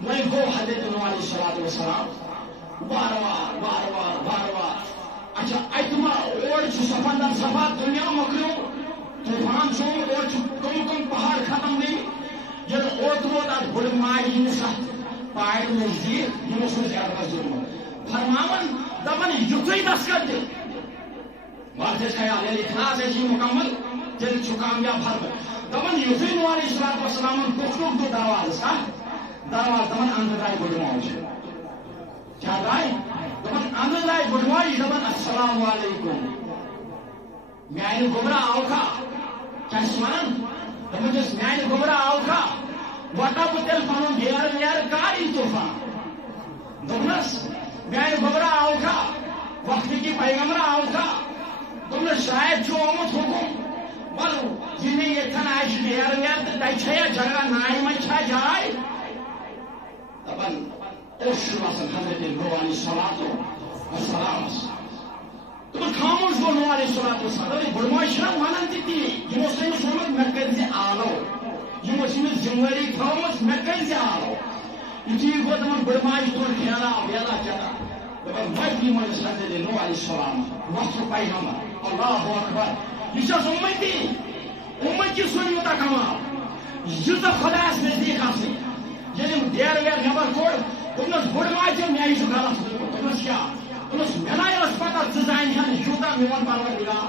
میں گو حضرت نو علیہ السلام بار بار اچھا ایتما اور سفندر سفا دنیا مکلو طوفان چھو اور کم پہاڑ ختم نہیں جب اوت آج بڑھ مائی سخت پائے نزدیک یہ زیادہ ظلم فرماون دبن یتھے دس کر دے بات خیال ہے اخلاص ہے جی مکمل دل چھو کامیاب ہر دبن یتھے نو علیہ السلام دکھلوک دو دروازہ سا دروازہ دبن اندر آئی بڑھ مائی کیا رائے دبن اندر آئی بڑھ مائی دبن السلام علیکم میں آئین گمراہ آوکا کیا سمانن دس میانہ گمراہ آوکھا وٹا بہ تیل پن ڈیر ویر کر طوفان دس میانہ گمراہ آوکھا وقت کی پیغمبر آوکھا دس شاید آمت حکم بل یہ یتن آئے ڈیر ویر تو تیہ جگہ نائ من جائے دپان حضرت نوح علیہ السلام خاموش گو نوح علیہ السلام بڑماش ونان تی تمس ووت مے کر آلو یمس ذمہ تھومس مے کر آلو یتھی گو تمہ بڑماش تور کھیلا ویلا چلا دپان وتی مجھے حضرت نوح علیہ السلام وقت پیغمبر اللہ اکبر یہ امتی سن یوتا کمال یوتا خدایس نزدیک آسن ییٚلہِ ڈیر ویر نٮ۪بر کوٚڑ دوٚپنس بٔڑماجہِ مےٚ یہِ چھُ غلط دوٚپنس کیٛاہ دوٚپنس مےٚ نَے ٲس پتہ ژٕ زانہِ یوٗتاہ میون پروردگار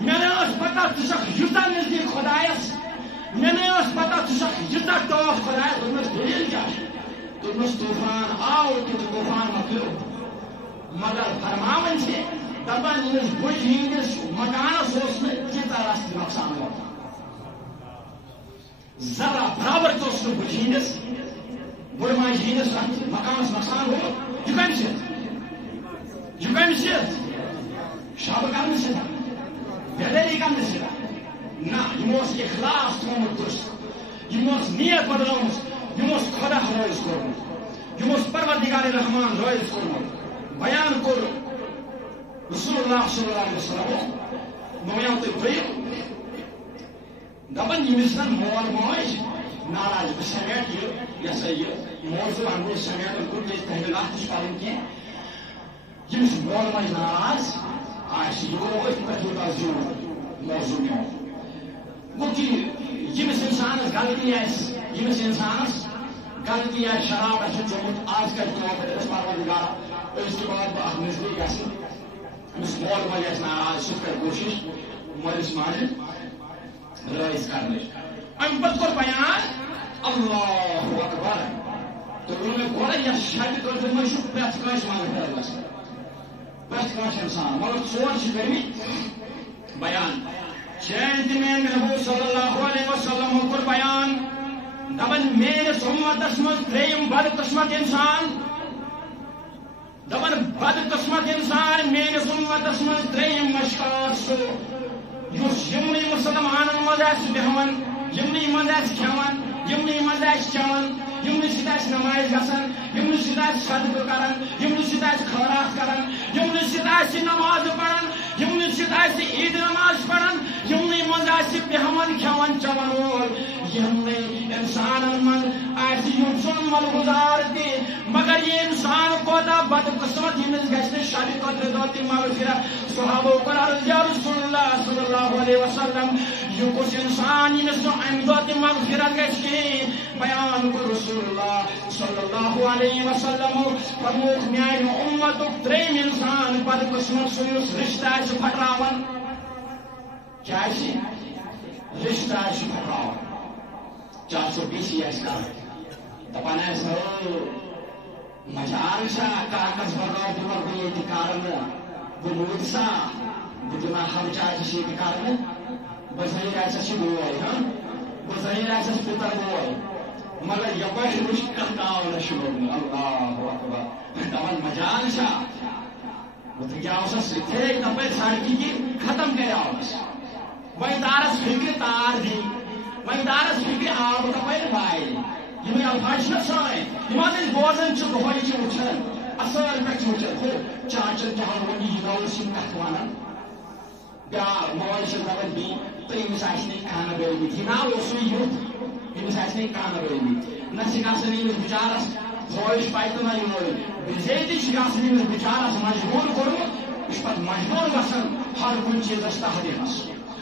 مےٚ نَے ٲس پتہ ژٕ چھکھ یوٗتاہ نزدیٖک خۄدایس مےٚ نَے ٲس پتہ ژٕ چھکھ یوٗتاہ ٹاٹھ خۄدایس دوٚپنس دٔلیٖل کیٛاہ چھِ دوٚپنس طوفان آو تہِ طوفان مۄکلیو مگر فرماوان چھِ دپان أمِس بُجہِ ہٕنٛدِس مکانس اوس نہٕ تیٖژاہ رژھ نۄقصان واتان ذرا برابر تو اس بُجہِ ہٕنٛدِس بڑماجہِ ہٕنٛدِس مکانس نۄقصان گوٚمُت یہِ کمہِ سۭتۍ شب کرنہٕ سۭتۍ بےٚدٲری کرنہٕ سۭتۍ نہ یِمو اوس اخلاص تھوٚومُت دٔرست یِمو اوس نیت بدلٲومٕژ یِمو اوس خۄدا رٲضۍ کوٚرمُت یِمو اوس پروردگار رحمان رٲضۍ کوٚرمُت بیان کوٚر رسول اللہ صلی اللہ علیہ وسلم بہٕ وَنو تۄہہِ دوٚیِم دپان ییٚمِس زن مول موج ناراض بہٕ سمیٹ یہِ سا یہِ موضوٗع انہٕ بہٕ سمیٹن کُن کیٛازِ تحلیٖلات تہِ چھِ پرٕنۍ کینٛہہ ییٚمِس مول موج ناراض آسہِ یہِ گوٚو أتھۍ پٮ۪ٹھ یوٗتاہ زیوٗن موضوٗع میون گوٚو کہِ ییٚمِس اِنسانس غلطی آسہِ ییٚمِس اِنسانس غلطی آسہِ شراب آسہِ چوٚمُت آز کَرِ تِمو پٮ۪ٹھ أسۍ پروردگار أزۍکہِ بعد بہٕ اکھ نزدیٖک گژھِ أمِس مول موج آسہِ ناراض سُہ کَرِ کوٗشِش مٲلِس ماجہِ رٲضۍ کرنٕچ امہِ پتہٕ کوٚر بیان اللہ اکبر تہٕ ووٚن مےٚ گۄڈے یتھ شبہِ قدر منٛز چھُ پرٛٮ۪تھ کٲنٛسہِ مغفرت گژھان پرٛٮ۪تھ کٲنٛسہِ اِنسان مگر ژور چھِ کٔرمٕتۍ بیان چٲنۍ تہِ میٛانہِ محبوٗب صلی اللہ علیہ وسلم کوٚر بیان دپان میٲنِس اُمتس منٛز ترٛیٚیِم بدقٕسمت اِنسان دپان بدقٕسمت اِنسان میٛٲنِس اُمتس منٛز ترٛیٚیِم مشکات سُہ یُس یِمنٕے مُسلمانن منٛز آسہِ بیٚہوان یِمنٕے منٛز آسہِ کھٮ۪وان یِمنٕے منٛز آسہِ چٮ۪وان یِمنٕے سۭتۍ آسہِ نماز گژھان یِمنٕے سۭتۍ آسہِ صدقہٕ کران یِمنٕے سۭتۍ آسہِ خٲرات کران یِمنٕے سۭتۍ آسہِ نمازٕ پران یِمنٕے سۭتۍ آسہِ عیٖد نماز پران یِمنٕے منٛز آسہِ بیٚہوان کھٮ۪وان چٮ۪وان وول یِمنٕے اِنسانن منٛز آسہِ یُن سُن ملگُزار تہِ مگر یہِ اِنسان کوتاہ بدقٕسمت ییٚمِس گژھِ نہٕ شبِ قدرٕ دۄہ تہِ مغفرت صحابو کوٚر عرض یا رسول اللہ صلی اللہ علیہ وسلم یہِ کُس اِنسان ییٚمِس نہٕ امہِ دۄہ تہِ مغفرت گژھِ کِہیٖنۍ بیان کوٚر رسول اللہ صلی اللہ علیہ وسلم فرمووُکھ میانہِ اُمتُک ترٛیٚیِم اِنسان بدقٕسمت سُہ یُس رشتہٕ آسہِ پھٹراوان کیٛاہ آسہِ رشتہٕ آسہِ پھٹراوان 420 آسہِ کران دپان آسہِ مجال چھا کاغذ بغٲر دِمکھ بہٕ ییٚتہِ کرنہٕ بہٕ موٗدۍ سا بہٕ دِمہا خرچہٕ آسٮ۪س ییٚتہِ کرنہٕ بظٲہِر آسٮ۪س یہِ بوے بظٲہِر آسٮ۪س پِتر بوے مگر یپٲرۍ وٕچھ کانٛہہ ناو نہ چھُ لوٚگمُت اللہ اکبر دپان مجال چھا بہٕ تھٔکیٛاوسس یِتھے تپٲرۍ سڑکہِ کِنۍ ختم کریٛاونس وۄنۍ تارس فِکرِ تار دِنۍ وۄنۍ تارس فِکرِ آبہٕ تپٲرۍ وایہِ یِمے الفاظ چھِنہ سٲنۍ یِم حظ أسۍ بوزان چھِ دۄہے چھِ وٕچھان اصل پٮ۪ٹھ چھِ وٕچھان ہُہ چاچن کیٛاہ ووٚن یہِ اوس یِم کتھ ونان بیٛاکھ مول چھِ دپان بیٚیہِ تہٕ أمِس آسہِ نہٕ کانہہ بٔرمٕتۍ یہِ نا اوسُے یُتھ أمِس آسہِ نہٕ کانہہ بٔرمٕتۍ نہ چھِ گژھان أمِس بِچارس فوج پتہٕ نہ یِموے بِزٲتی چھِ گژھان أمِس بِچارس مجبوٗر کوٚرمُت یہِ چھُ پتہٕ مجبوٗر گژھان ہر کُنہِ چیٖزس تحت دِنس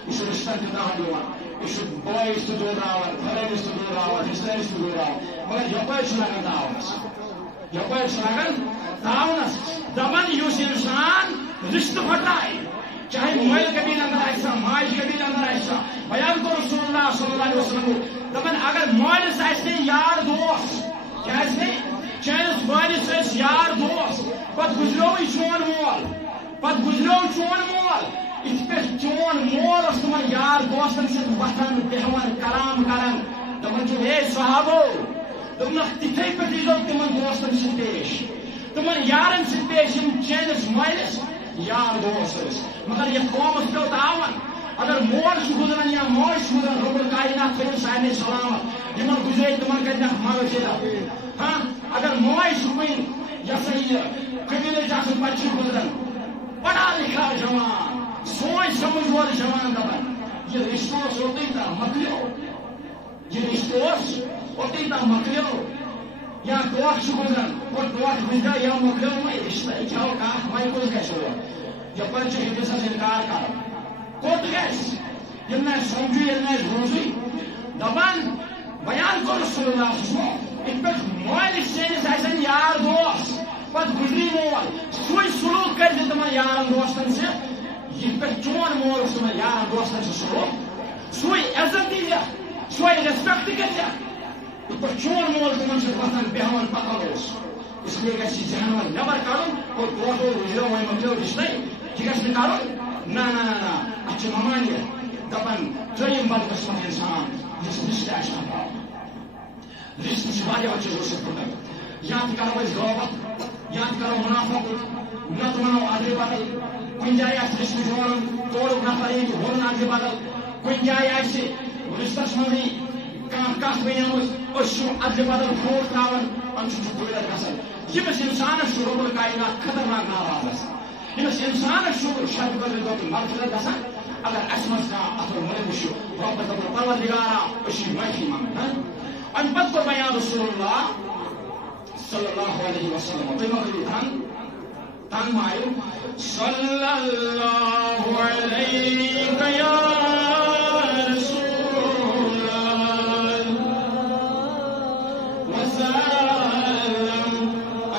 یہِ چھُ رِشتن تہِ تحت دِوان یہِ چھُ بٲیِس تہِ دوٗراوان پھٲرِس تہِ دوٗراوان رِشتہٕ تہِ دوٗراوان مگر یپٲرۍ چھُ لگان تاونس یپٲرۍ چھُ لگان تاونس دپان یُس اِنسان رِشتہٕ پھٹرایہِ چاہے مٲلۍ قبیٖل اندر آسہِ سا ماجہِ قبیٖل اندر آسہِ سا بیان کوٚر رسول اللہ صلی اللہ علیہ وسلم دپان اگر مٲلِس آسہِ نہٕ یار دوس کیٛاہ آسہِ نہٕ چٲنِس مٲلِس ٲسۍ یار دوس پتہٕ گُزریوٕے چون مول اس پہ چون مول اس تمہن یار دوستن سے وطن بہوان کلام کرن تمہن جو ہے صحابو تمہن تتھے پہ دیزو تمہن دوستن سے پیش تمہن یارن سے پیش یم چینس مائلس یار دوست مگر یہ قومس پہ تعاون اگر مول گزران یا موج گزران رب الکائنات تھو سارے سلامت یمن گزرے تمہن کتنا مغفرت ہاں اگر موج کن یہ سا یہ قبیلے جاسن بچے گزران پڑھا لکھا جوان سوچ سمجھ وول جوان دپان یہ رشتہ اوتھی تا مکلیو یہ رشتہ اوتھی تا مکلیو یا دوست گزران اور دوست گزرا یا مکلیو میں رشتہ کیا کاٹ مائی کو گژھو یہ پنچ ہندس انکار کر کوت گژھ یہ میں سمجھی یہ میں بوزی دپان بیان کو رسول اللہ صلی اللہ علیہ وسلم اس مول سینس ایسن یار دوست پت گزری مول سوئی سلوک کر دے تمہن یارن دوستن سے یہ پہ چون مول اس میں یارن دوستن سے سلوک سوئی عزت دی دیا سوئی ریسپیکٹ کر دیا یہ پہ چون مول تمہن سے وطن بہون پکل اس لیے گژھِ ذہن نبر کڑن اور دوستو رجرو وی مکلیو رشتہ یہ گژھِ کڑن نا نا نا نا اچھا ممانیت دپان تریم بد قسمت انسان جس رشتہ آسان پاو رشتہ سے واریاہو چیزو سے پھٹن یا تو کرو اس غوبت یا کرو منافق نت منو ادر بدل کن جائے رشتہ جوڑن توڑ نفر یہ ہون ادر بدل کن جائے رشتس مزی کت ونمت ادر بدل پھوٹ تراون ان بلت گھان یمس انسانس رب الکائنات خطرناک ناراض یمس انسانس شرط بدل دو مغفرت گھان اگر اس مز اتر ملوش رب پروردگارا معافی منگان ام پتہ بیان رسول اللہ صلی اللہ علیہ وسلم تن مایو صلی اللہ علیہ یا رسول اللہ وسلم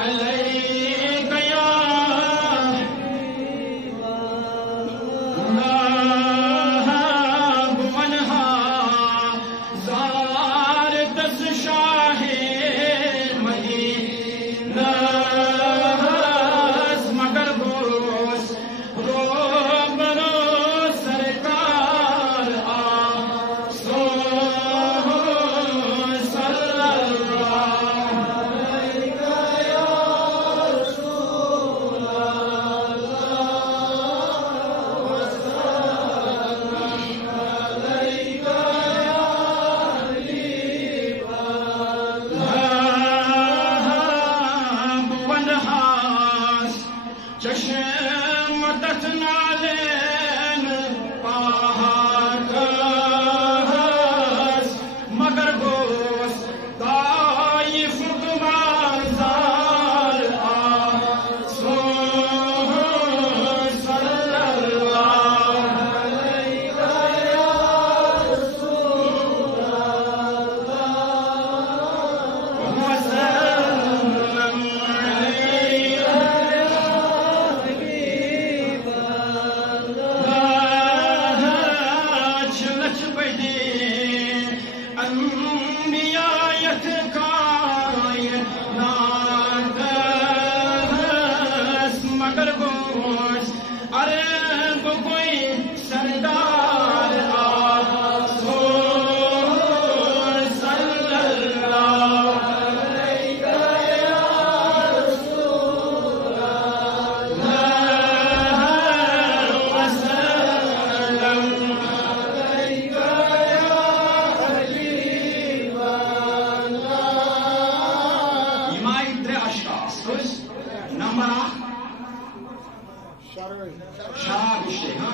علیہ یا اللہ منہا زار دس شاہ شراب اشتے ہاں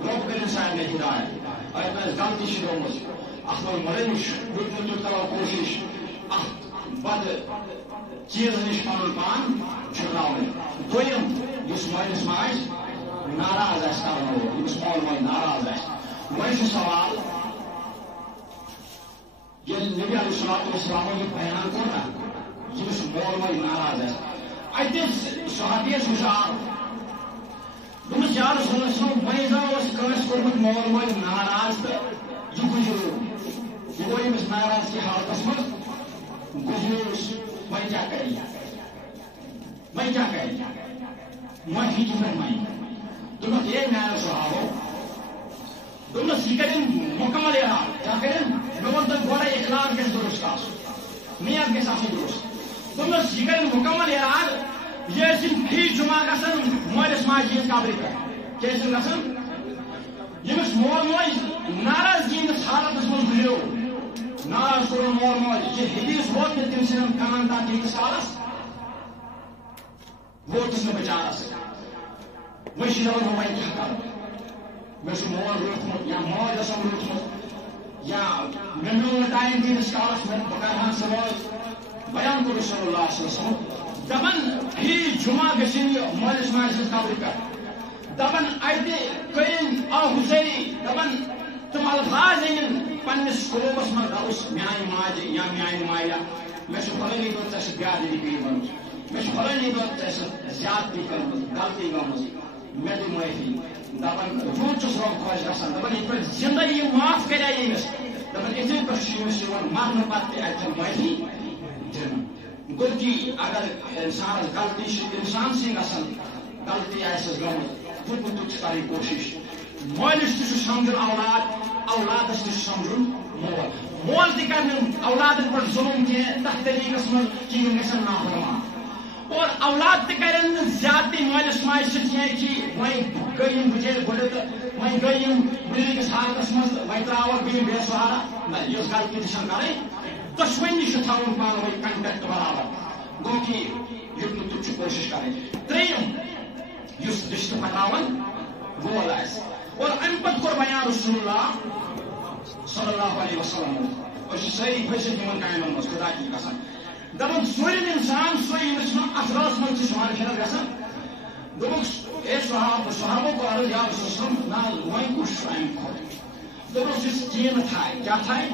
رب کے انسان نے ہدایت اور میں غلطی شروع مجھ اخبر مرمش بلکل تو کرو کوشش بد چیز نش پنن پان چھڑاؤن دویم یس مالس ماج ناراض آس کرنو یس مول ماج ناراض آس وۄنۍ سوال ییٚلہِ نبی علیہ الصلوۃ والسلام یہ بیان کوٚر نا ییٚمِس مول ماج ناراض آسہِ اَتہِ صحابیَس ہُشار دوٚپمَس یا رسول اللہ وۄنۍ زن اوس کٲنٛسہِ کوٚرمُت مول موج ناراض تہٕ یہِ گُزریو یہِ گوٚو أمِس ناراض کہِ حالتس منٛز گُزریوس وۄنۍ کیٛاہ کرِ معافی تہِ فرمٲیِن دوٚپمَس ہے میٛانیو صحابو دوٚپمَس یہِ کَرن مُکمل اِرادٕ کیٛاہ کَرن مےٚ ووٚن تۄہہِ گۄڈَے اِخلاص گژھِ درُست آسُن نیت گژھِ آسٕنۍ درُست دوٚپمَس یہِ کَرن مُکمل اِرادٕ یہِ ٲسِن فی جُمعہ گژھان مٲلِس ماجہِ ہِنٛز قبرِ پٮ۪ٹھ کیٛاہ ٲسِن گژھان ییٚمِس مول موج ناراضگی ہِنٛدِس حالتس منٛز گُزریو ناراض کوٚرُن مول موج یہِ حدیث ووت نہٕ تٔمۍ سٕنٛدٮ۪ن کَنن تام تیٖتِس کالس ووتُس نہٕ بِچارس وۄنۍ چھِ دَپان وۄنۍ کیٛاہ کَرو مےٚ چھُ مول روٗدمُت یا موج ٲسٕم روٗدمُت یا مےٚ میوٗل نہٕ ٹایم تیٖتِس کالس بہٕ کَرٕ ہا سُہ روز بیان کوٚر رسول اللہ صلی اللہ علیہ وسلم دَپان فی جُمعہ گٔژھِنۍ یہِ مٲلِس ماجہِ ہٕنٛز قبرِ پٮ۪ٹھ دَپان اَتہِ کٔرِنۍ آہُزٲری دَپان تِم الفاظ أنِن پنٛنِس قلوٗبس منٛز دَپُس میٛانہِ ماجہِ یا میٛانہِ مالہِ مےٚ چھُ فلٲنی دۄہ ژےٚ سۭتۍ بے ادبی کٔرمٕژ مےٚ چھُ فلٲنی دۄہ ژےٚ سۭتۍ زیادتی کٔرمٕژ غلطی گٔمٕژ مےٚ دِ معٲفی دَپان یوٗت چھُس رۄب خۄش گژھان دَپان یِتھ پٲٹھۍ زندگی معاف کرے ییٚمِس دَپان یِتھٕے پٲٹھۍ چھُ ییٚمِس یِوان مرنہٕ پتہٕ تہِ اَتہِ معٲفی دِنہٕ گوٚو کہِ اگر اِنسانس غلطی چھِ اِنسان سٕے گژھان غلطی آسٮ۪س گٔمٕژ تیُتھ نہٕ تیُتھ چھِ کَرٕنۍ کوٗشِش مٲلِس تہِ چھُ سمجھُن اولاد اولادس تہِ چھُ سمجھُن مول مول تہِ کَرِ نہٕ اولادن پٮ۪ٹھ ظُلم کینٛہہ تتھ طریٖقس منٛز کہِ یِم گژھن نافرمان اور اولاد تہِ کَرن نہٕ زیادتی مٲلِس ماجہِ سۭتۍ کینٛہہ کہِ وۄنۍ گٔے یِم بِچٲرۍ بٕڈٕ تہٕ وۄنۍ گٔے یِم بٕڈرِکِس حالتس منٛز تہٕ وۄنۍ ترٛاوَکھ بہٕ یِم بے سہارا نہ یۄس غلطی تہِ چھَنہٕ کَرٕنۍ دۄشوٕنی چھُ تھاوُن پانہٕ ؤنۍ کنٹیکٹ برابر گوٚو کہِ یُتھ نہٕ تیُتھ چھُ کوٗشِش کَرٕنۍ ترٛیٚیِم یُس رِشتہٕ پھٹراوان وول آسہِ اور اَمہِ پتہٕ کوٚر بیان رسول اللہ صلی اللہ علیہ وسلم أسۍ چھِ سٲری پھٔسِتھ یِمن کامٮ۪ن منٛز خۄدا کِتھ گژھان دَپان ژوٗرِم اِنسان سُہ ییٚمِس نہٕ اَتھرس منٛز چھِ مغفرت گژھان دوٚپُکھ اے صحابو کوٚر عرض یا رسول صٲب نہ حظ وۄنۍ کُس چھُ اَمہِ کھۄتہٕ دوٚپُکھ یُس کیٖنہٕ تھایہِ کیٛاہ تھایہِ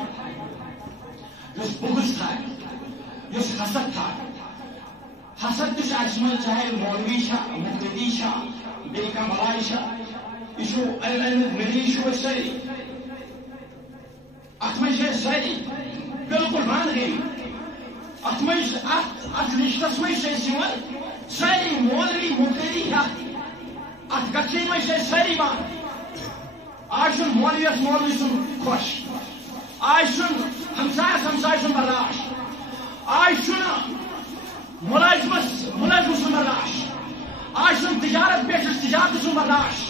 یُس بُغض تھایہِ یُس حسد تھایہِ حسد تہِ چھُ اَسہِ منٛز چاہے مولوی چھا مُقتدی چھا بیٚیہِ کانٛہہ بلاے چھا یہِ چھُ اَمیُک مٔریٖض چھُ أسۍ سٲری اَتھ منٛز چھِ أسۍ سٲری بِلکُل بنٛد گٔمٕتۍ اَتھ منٛز اَتھ رِشتَس منٛز چھِ أسۍ یِوان سٲری مولوی مُقتدی ہٮ۪تھ اَتھ گژھِ منٛز چھِ أسۍ سٲری بنٛد آز چھُنہٕ مولوِیَس مولوی سُنٛد خۄش آز چھُنہٕ ہمسایَس ہمساے سُنٛد برداش آز چھُنہٕ مُلٲزمَس مُلٲزمہٕ سُنٛد برداش آز چھُنہٕ تجارت پیشَس تجارت سُنٛد برداش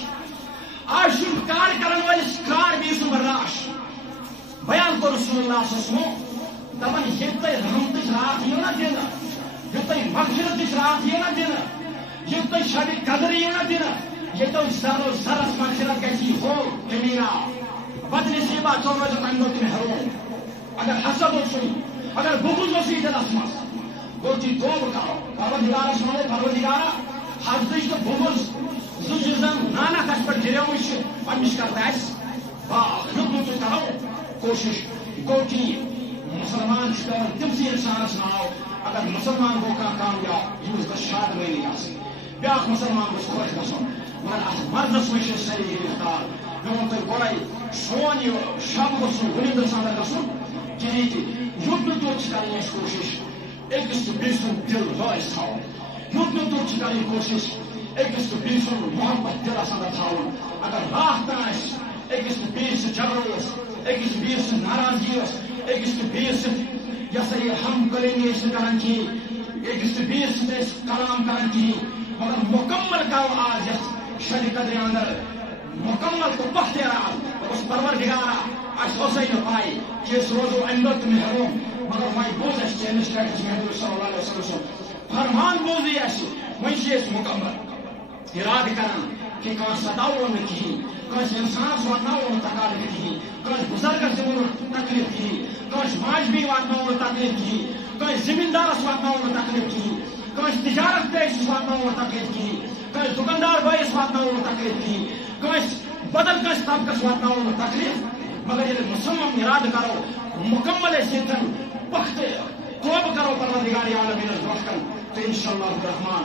آز چھُنہٕ کار کرن وٲلِس کار بیٚیہِ سُنٛد برداش بیان کوٚر رسول اللہ صلی اللہ علیہ وسلم دَپان ییٚتہِ تۄہہِ رحمتٕچ راتھ یِیو نا دِنہٕ ییٚتہِ تۄہہِ مغفرتٕچ راتھ یِیو نا دِنہٕ ییٚتہِ تۄہہِ شبِ قدر یِیو نا دِنہٕ ییٚتہِ تۄہہِ زرو زرس مغفرت گژھِ یہِ ہو جمیٖنا بدنصیٖبا ژٕ روزِ تَمہِ دۄہ تہِ محروم اگر حسد اوسُے اگر بُغض اوسُے دِلس منٛز گوٚو تہِ توبہٕ کرو پروردگارس وَنو پروردگارا حسدٕچ تہٕ بُغض زٕ چیٖزن نانَکھ اَسہِ پٮ۪ٹھ گِریومٕتۍ چھِ پننِس کرتہٕ اَسہِ ہیوٚتمُت تہِ کرو کوٗشِش گوٚو کہِ مسلمان چھُ پیٚوان تٔمسٕے اِنسانس ناو اگر مسلمان گوٚو کانٛہہ کامیاب ییٚمِس گژھِ شادمٲنی آسٕنۍ بیٛاکھ مسلمان گوٚژھ خۄش گژھُن مگر اَتھ مرضس منٛز چھِ أسۍ سٲری گِرفتار مےٚ ووٚن تۄہہِ گۄڈَے سون یہِ شب گوٚژھ نہٕ وُنِنٛدَس اندر گژھُن کِہیٖنۍ تہِ یوٚت نہٕ توٚت چھِ کَرٕنۍ اَسہِ کوٗشِش أکِس تہٕ بیٚیہِ سُنٛد دِل رٲضۍ تھاوُن یوٚت نہٕ توٚت چھِ کَرٕنۍ کوٗشِش أکِس تہٕ بیٚیہِ سُنٛد محبت دِلس اندر تھاوُن اگر راتھ تام آسہِ أکِس تہٕ بیٚیِس سۭتۍ جھگڑٕ اوس أکِس بیٚیِس سۭتۍ ناراضگی ٲس أکِس تہٕ بیٚیِس سۭتۍ یہِ ہسا یہِ ہم کلٲمی ٲسۍ نہٕ کران کِہیٖنۍ أکِس تہٕ بیٚیِس سۭتۍ ٲسۍ کلام کران کِہیٖنۍ مگر مُکمل کرو آز یتھ شبِ قدرِ اندر مُکمل تہٕ پختیران دوٚپُس پروردگارا اَسہِ ٲسٕے نہٕ پاے کہِ أسۍ روزو اَمہِ دۄہ تہِ محروم مگر وۄنۍ بوٗز اَسہِ چٲنِس ٹایمَس محبوٗب صلی اللہ علیہ وسلم سُنٛد فرمان بوٗزٕے اَسہِ وۄنۍ چھِ أسۍ مُکمل اِرادٕ کران کہِ کٲنٛسہِ سَتاوو نہٕ کِہیٖنۍ کٲنٛسہِ اِنسانَس واتناوو نہٕ تکالیف کِہیٖنۍ کٲنٛسہِ بُزرگس دِمو نہٕ تکلیف کِہیٖنۍ کٲنٛسہِ ماجہِ بیٚنہِ واتناوو نہٕ تکلیف کِہیٖنۍ کٲنٛسہِ زٔمیٖندارس واتناوو نہٕ تکلیف کِہیٖنۍ کٲنٛسہِ تجارت پیشَس واتناوو نہٕ تکلیف کِہیٖنۍ کٲنٛسہِ دُکاندار بٲیِس واتناوو نہٕ تکلیف کِہیٖنۍ کٲنٛسہِ بدل کٲنٛسہِ طبقس واتناوو نہٕ تکلیف مگر ییٚلہِ مُسلمان اِرادٕ کرو مُکمل أسۍ ییٚتٮ۪ن پختہٕ توبہٕ کرو پروردگارِ عالمیٖنَس برونٛٹھ کَن تہٕ اِنشاء اللہ الرحمان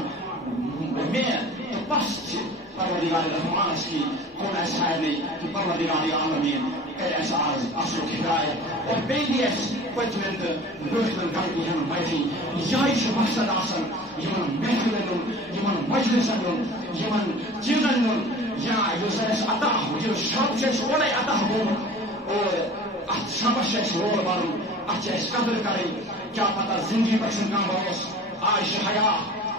مےٚ تہٕ پس چھِ پروردگارِ رحمانس کی کُن اَسہِ ہاونٕے تہٕ پروردگارِ عالمیٖن کرِ اَسہِ آز اصلُک ہدایت اور بیٚیہِ دِ اَسہِ پٔتمٮ۪ن تہٕ برٛونٛٹھمٮ۪ن غلطی ہٕنٛز معٲفی یِہوٚے چھُ مقصد آسان یِمن محفِلن ہُنٛد یِمن مجلسن ہُنٛد یِمن تمن چیزن یا عطا شب اورے عطا گومت اور ات شبس رول برن ات قدر کریں کیا پتہ زندگی پہ بھروس آج حیا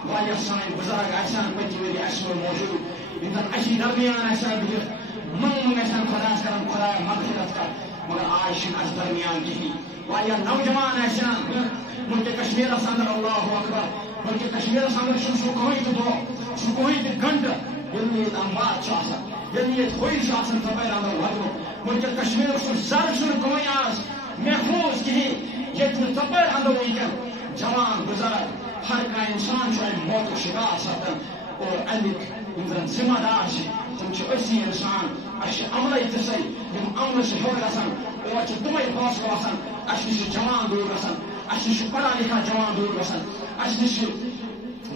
واریاہ سان بزرگ آسان پتہ ؤری اسہِ موجود یم زن اسی درمیان آسان بہت منگ آسان خداس کران خدایا مغفرت کر مگر آج چھنہٕ اس درمیان کہین واریاہ نوجوان آسان ملک کشمیرس اندر اللہ اکبر ملک کشمیرس اندر سہ کہیں تہ دۄہ سہ کہیں تہ گھنٹہ ییٚلہِ ییٚتہِ اموات آسان ییٚلہِ ییٚتہِ ہوٚرۍ آسان تبیر اندر لگنُک ملک کشمیرس سہ زر چھنہٕ کٕہٕنۍ آز محفوظ کہین ییٚتہِ نہٕ تبیر اندر ونکٮ۪ن جوان بزرگ ہر کانٛہہ انسان چھُ موتُک شکار سپدان اور امیُک یم زن ذمہ دار چھِ تم چھِ أسی انسان اَسہِ چھِ عملے تِژھے یم عملہٕ چھِ ہیوٚر گژھان اور چھِ تِمے فٲصلہٕ وسان اَسہِ نِش چھِ جوان دوٗر گژھان اَسہِ نِش چھُ پڑھا لکھا جوان دوٗر گژھان اَسہِ نِش چھِ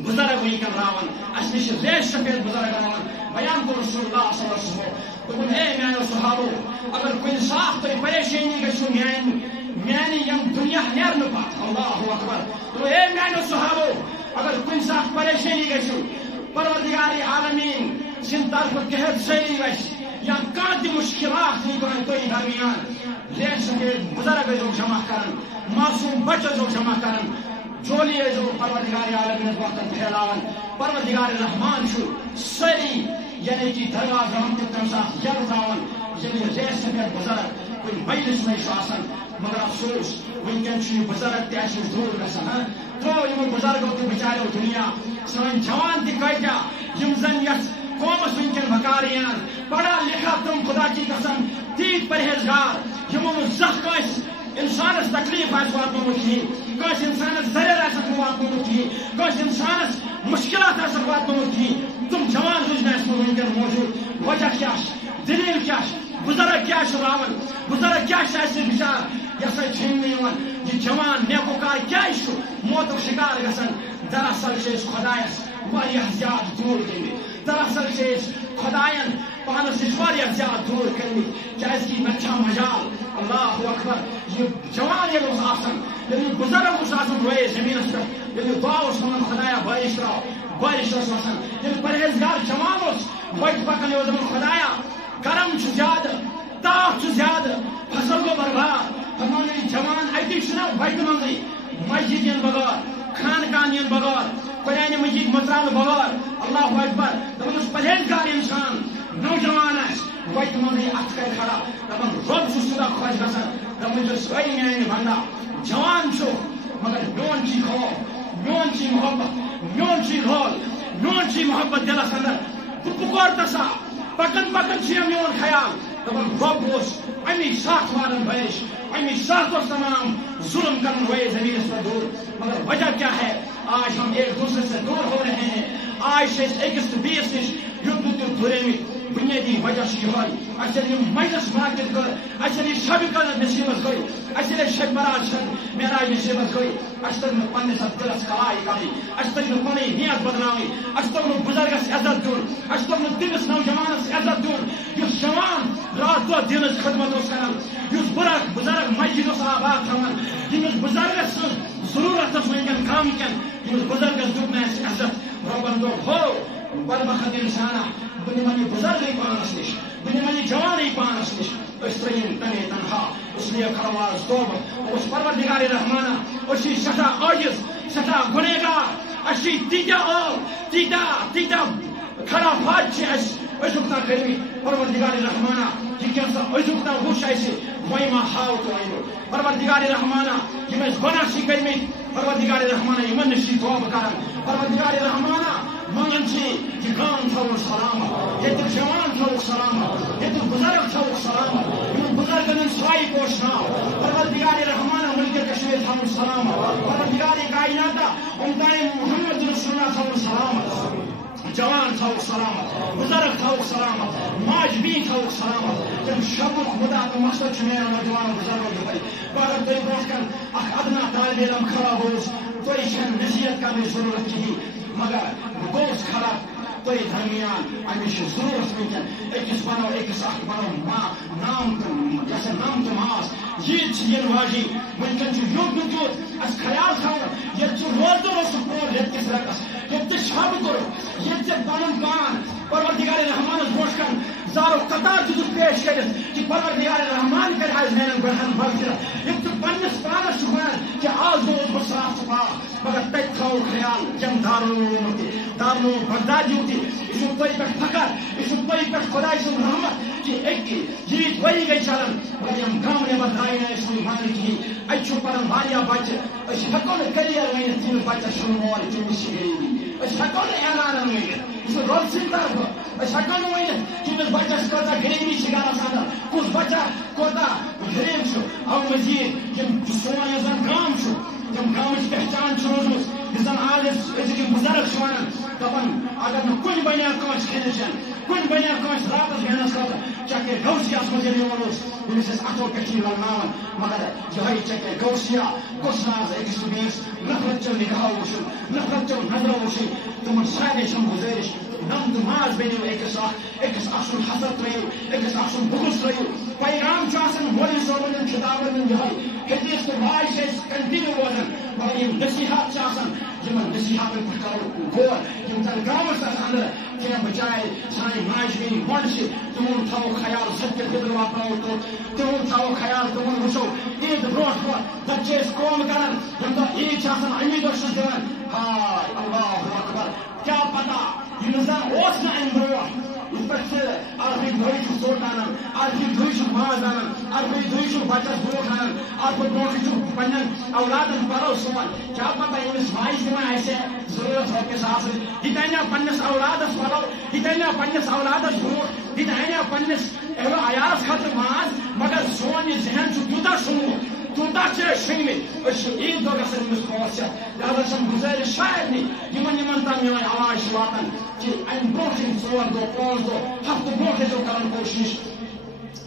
بزرگ ونکٮ۪ن راوان اَسہِ نِش چھِ ریش سفید بزرگ راوان بیان کوٚر رسول اللہ صلی اللہ علیہ وسلم دوٚپُن ہے میانیو صحابو اگر کُنہِ ساتہٕ تۄہہِ پریشٲنی گژھِو میانہِ یم دنیا نیرنہٕ پتہٕ اللہ اکبر دوٚپُن ہے میانیو صحابو اگر کُنہِ ساتہٕ پریشٲنی گژھِو پروردگار عالمین سٕنٛدِ طرفہٕ قحط سٲری گژھِ یا کانٛہہ تہِ مشکلات یی تۄہہِ درمیان ریش سفید بزرگ ٲسۍزیو جمع کران معصوم بچہٕ ٲسۍزیو جمع کران جولی ٲسۍزیو پروردگار عالمینس وقتن پھیلاوان پروردگار رحمان چھُ سٲری یعنی کہ درواز رحمتُک تمہِ ساتہٕ یلہٕ تراوان ییٚلہِ ریش سفید بزرگ کُنہِ مجلس منٛز چھُ آسان مگر افسوس ونکٮ۪ن چھُ یہِ بزرگ تہِ اَسہِ نِش دوٗر گژھان ترٛوو یِمو بزرگو تہِ بِچاریو دُنیا سٲنۍ جوان تہِ کۭتیاہ یم زن یتھ قومس ونکٮ۪ن بکار یِوان پڑھا لکھا تم خدا کی قسم تیٖتۍ پرہیزگار یِمو نہٕ زانٛہہ کٲنٛسہِ انسانس تکلیف آسہِ واتنومُت کِہیٖنۍ کٲنٛسہِ انسانس زریر آسکھ نہٕ واتنومُت کِہیٖنۍ کٲنٛسہِ انسانس مشکلات آسکھ واتنومُت کِہیٖنۍ تم جوان روٗدۍ نہٕ اَسہِ ونکٮ۪ن موجوٗد وجہ کیٛاہ چھِ دلیٖل کیٛاہ چھِ بزرگ کیٛاہ چھِ راوان بزرگ کیٛاہ چھِ اَسہِ بِچار یہِ ہسا چھِنہٕ یِوان یہِ جوان نیکوکار کیٛازِ چھُ موتُک شکار گژھان دراصل چھِ أسۍ خۄدایس واریاہ زیادٕ دوٗر گٔمٕتۍ دراصل چھِ أسۍ خۄداین پانس نِش واریاہ زیادٕ دوٗر کٔرمٕتۍ کیٛازِکہِ مےٚ چھا مجال اللہ اکبر یہِ جوان ییٚلہِ اوس آسان ییٚلہِ یہِ بزرگ اوس آسان رویے زٔمیٖنس پٮ۪ٹھ ییٚلہِ یہِ دعا اوس ونان خۄدایا بٲرِش تراو بٲرِش ٲس وسان ییٚلہِ پرہیزگار جوان اوس وتہِ پکان یہِ اوس دپان خۄدایا گرم چھُ زیادٕ تاپھ چھُ زیادٕ فصل گوٚو برباد فرمان ییٚلہِ جوان اتی چھُنہ وتہِ منٛزٕے مسجد یِنہٕ بغٲر خانقاہن یِنہٕ بغٲر قرآنِ مجیٖد مژراونہٕ بغٲر اللہ اکبر دپان اوس پرہیزگار انسان نوجوان آسہِ وتہِ منٛزٕے اتھ کرِ کھڑا دپان رۄب چھُ سیوٚدا خۄش گژھان دپان چھُس اے میانہِ بندا جوان چھُ مگر میون چھُے خوف میون چھُے محبت میون چھُے رول میون چھُے محبت دلس اندر بہٕ پُکور تسا پکن پکن چھُ میون خیال دپان رۄب اوس امی ساتھ والان بٲرِش امی ساتھ اوس تمام ظلم کرن روئے زمینس پر دور مگر وجہ کیا ہے آج ہم ایک دوسرے سے دور ہو رہے ہیں آج ایکس بیس نش یوت دورمت بنیادی وجہ یہ مجلس منعقد کر یہ شب قدر نصیبت گئی یہ شب براج معراج نصیبت گئی تک پنس دلس کلائی کریں تک پن نیت بدنائی تک بزرگس عزت دن تک تمس نوجوانس عزت دن اس جوان رات دہ دن خدمت کر بزرگ مسجد آباد تھوان یمس بزرگس ضرورت ونکن کم کن بزرگس دیت نا عزت ربن دوٚپ ہو بربخت انسانہ بہ نمن یہ بزرگے پانس نش بہ نمن یہ جوانے پانس نش ترین تنے تنہا اس لیے خرواز توبہ اس پروردگار رحمانہ اسی سٹھا عاجز سٹھا گنہگار اسی تیتا خرافات ازکنا کرمی پروردگار رحمانہ یہ کیسا ازکنا وش ویما ہاو تو پروردگار رحمانہ یم گناہ کرمی پروردگار رحمانہ یمن نش توبہ کران پروردگار رحمانہ منگن یہ گام تھوک سلامت یہ جوان تھوک سلامت یہ بزرگ تھوک سلامت ان بزرگن سائی پوشناو پروردگار رحمانہ ملک کشمیر تھوک سلامت پروردگار کائنات امتائے محمد رسول اللہ تھوک سلامت جوان تھوک سلامت بزرگ تھوک سلامت ماج بین تھوک سلامت تم شب خدا تو مقصد میرا نوجوان بزرگوں کے اگر تھی برو کن ادنا طالب علم خراب ہو تھی نصیحت کرنے ضرورت کہین مگر گوس خراب تھی درمیان امس ضرورت ونکن اکس بنو اکس اخ بنو نام جیسے نام تو ماس عید ین واجی ونکن یوت نیوت اس خیال تھو یہ روزدر اس پور یہ کس رقص یہ شب کرو یہ پن پان زارو قطار دت پیش کرت کہ پروردگار رحمان کر حاض نین گنہن مغفرت یم تو پنس پانس ون کہ آز گوس بہ صاف پاک مگر تت تھو خیال یم دارو بغدادیو تہ یہ تھی پہ فخر یہ تھی پہ خدا سن رحمت کہ یہ وری گئی چلان مگر یم گام نبر درائے نا اس مان کہین اتھ پڑھان واریاہ بچہ اس ہیکو نا کلیئر ونت تم بچہ سن مول تمس غریبی اس ہیکو نا اعلان ونت یہ رب سن طرف اس ہیکو نا ونت تمس بچس کوتا غریبی گرس اندر کس بچہ کوتا غریب او مزید یم سون زن گام تم گامچ پہچان روزمت یہ زن آج أزِکۍ بزرگ ونان دپان اگر نہ کن بنیا کٲنٛسہِ کھٮ۪نہٕ چٮ۪ن کن بنیا کٲنٛسہِ راتس بیہنس خٲطرٕ چکے گوسیاہس منٛز ییٚلہِ یِوان اوس أمِس ٲسۍ اتھو پٮ۪ٹھ یہِ ولناوان مگر یِہوٚے چکے گوسیا گوٚژھ نہٕ آز أکِس تہٕ بیٚیِس نفرت چٮ۪و نگاہو وٕچھُن نفرت چٮ۪و نظرو وٕچھُن تِمن سارنٕے چھم گُزٲرِش نم تہٕ ماز بٔنِو أکِس اکھ سُنٛد حسد ترٲیِو أکِس اکھ سُنٛد بغض ترٲیِو پیغام چھُ آسان مولوی صٲبن ہٕنٛدۍ کِتابن ہُنٛد یِہوٚے حدیث تہٕ واے چھِ أسۍ کنٹِنیو روزان مگر یِم نصیحت چھِ آسان یِمن نصیحتن پٮ۪ٹھ کرو غور یِم زن گامس اندر کینٛہہ بچاے سانہِ ماجہِ بیٚنہِ بۄنہٕ چھِ تِمن تھاوو خیال سچہِ فِطر واتناوو توٚت تِمن تھاوو خیال تِمن وٕچھو عیٖد برونٛٹھ برونٛٹھ پتہٕ چھِ أسۍ کٲم کران ییٚمہِ دۄہ عیٖد چھِ آسان امی دۄہ چھِس دِوان ہاے اللہ اکبر کیٛاہ پتہ یہِ زن اوس نہٕ امہِ برونٛٹھ یِتھ پٲٹھۍ ژٕ عرفٕکۍ دۄہہِ چھُکھ ژوٚٹ انان عرفٕکۍ دۄہہِ چھُکھ ماز انان عرفٕکۍ دۄہہِ چھُکھ بچس بوٗٹھ انان عرفہٕ برونٛٹھٕے چھُکھ پننٮ۪ن اولادن پرو سون کیٛاہ پتہ ییٚمِس ماجہِ دِوان آسہِ ضروٗرت رۄپیہِ ساسٕچ یہِ تہِ انیا پننِس اولادس پلو یہِ تہِ انیا پننِس اولادس بوٗٹھ یہِ تہِ انیا پننِس عیالس خٲطرٕ ماز مگر سون یہِ ذہن چھُ تیوٗتاہ شونٛگمُت تیوٗتاہ چھِ أسۍ شٔنگمٕتۍ أسۍ چھِ عیٖد دۄہ گژھان أمِس پانٛژھ ہٮ۪تھ لہذا چھم گُزٲرِش سارنٕے یِمن تام میٲنۍ آواز چھِ واتان کہ امہِ برونٛٹھ یِم 4 دۄہ 5 دۄہ ہفتہٕ برونٛٹھ ٲسۍزیو کران کوٗشِش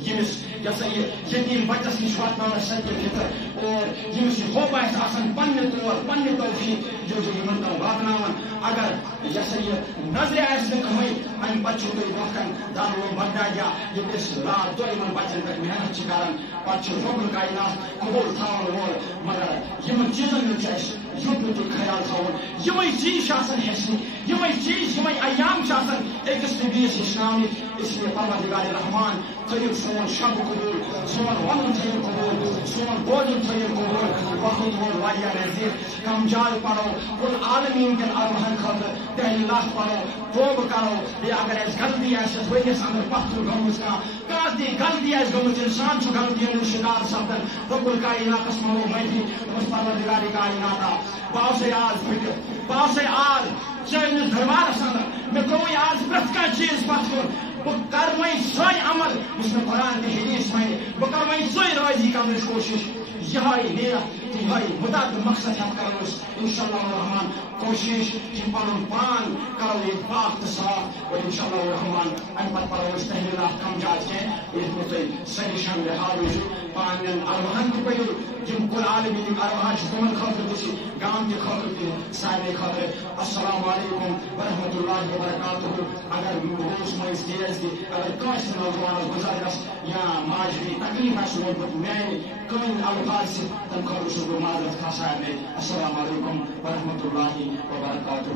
ییٚمِس یہِ سا یہِ یتیٖم بچس نِش واتناونس سچہِ فِطر اور ییٚمِس یہِ ہوپ آسہِ آسان پننہِ طور پننہِ توفیٖق جو یِمن تام واتناوان اگر یہِ سا یہِ نظرِ آسہِ نہٕ کٕہٕنۍ امہِ پتہٕ چھُو تُہۍ برونٛہہ کن دارالعلوم بغدادیہ ییٚتہِ أسۍ رات دۄہ یِمن بچن پٮ۪ٹھ محنت چھِ کران پتہٕ چھُ رۄب الکاینات قبوٗل تھاوان وول مگر یِمن چیٖزن ہُنٛد چھُ اَسہِ یوٚت تہِ خیال تھاوُن یِمے چیٖز چھِ آسان ہیٚچھنٕکۍ یِمے چیٖز یِمے ایام چھِ آسان أکِس تہٕ بیٚیِس ہیٚچھناونٕکۍ اسلیے پروردگار رحمان تھٲیِو سون شب قبوٗل سون ونُن تھٲیِو قبوٗل سون بوزُن تھٲیِو قبوٗل وقت ووت واریاہ نزدیٖک کم جاے پرو کُل عالمیٖن کٮ۪ن ارواحن خٲطرٕ دہلہِ لَتھ پرو توبہٕ کرو بیٚیہِ اگر اَسہِ غلطی آسہِ یتھ ؤریَس اندر پتھر گٔمٕژ کانٛہہ تہِ غلطی آسہِ گٔمٕژ اِنسان چھُ غلطیَن ہُنٛد شِکار سپدان رۄب الکایناتس منٛگو معٲفی دوٚپُس پروردگارِ کایناتا بہٕ آسے آز پھٕٹِتھ بہٕ آسے آز چٲنِس دربارس اندر مےٚ ترٛووُے آز پرٛٮ۪تھ کانٛہہ چیٖز پتھ کُن بہٕ کرٕ وۄنۍ سۄے عمل یُس مےٚ قرآن تہٕ حدیث وَنہِ بہٕ کرٕ وۄنۍ سۄے راضی کرنٕچ کوٗشش یِہوٚے نیت تہٕ یِہوٚے مُدا تہٕ مقصد ہٮ۪تھ کرو أسۍ انشاء اللہ الرحمان کوٗشش کہِ پنُن پان کرو ییٚتہِ پاک تہٕ صاف اور انشاء اللہ الرحمان امہِ پتہٕ پرو أسۍ تحلیٖلات کم زیادٕ کینٛہہ ییٚتہِ نہٕ تُہۍ سجشن لحاظ وٕچھِو پنٕنٮ۪ن ارواحن تہِ پٔرِو یِم کُل عالمیٖنٕکۍ ارواح چھِ تِمن خٲطرٕ تہِ چھِ گام کہِ خٲطرٕ تہِ سارنٕے خٲطرٕ السلام علیکم ورحمۃ اللہ وبرکاتہ اگر روٗس مٔنٛزۍ تیز تہِ اگر کٲنٛسہِ نوجوانس بُزرگس یا ماجہِ بیٚیہِ تکلیٖف آسہِ روٗدمُت میانہِ کٕہٕنۍ الفاظ چھِ تمہِ خٲطرٕ چھُس بہٕ معذرت خواہ سارنٕے السلام علیکم ورحمۃ اللہ وبرکاتہ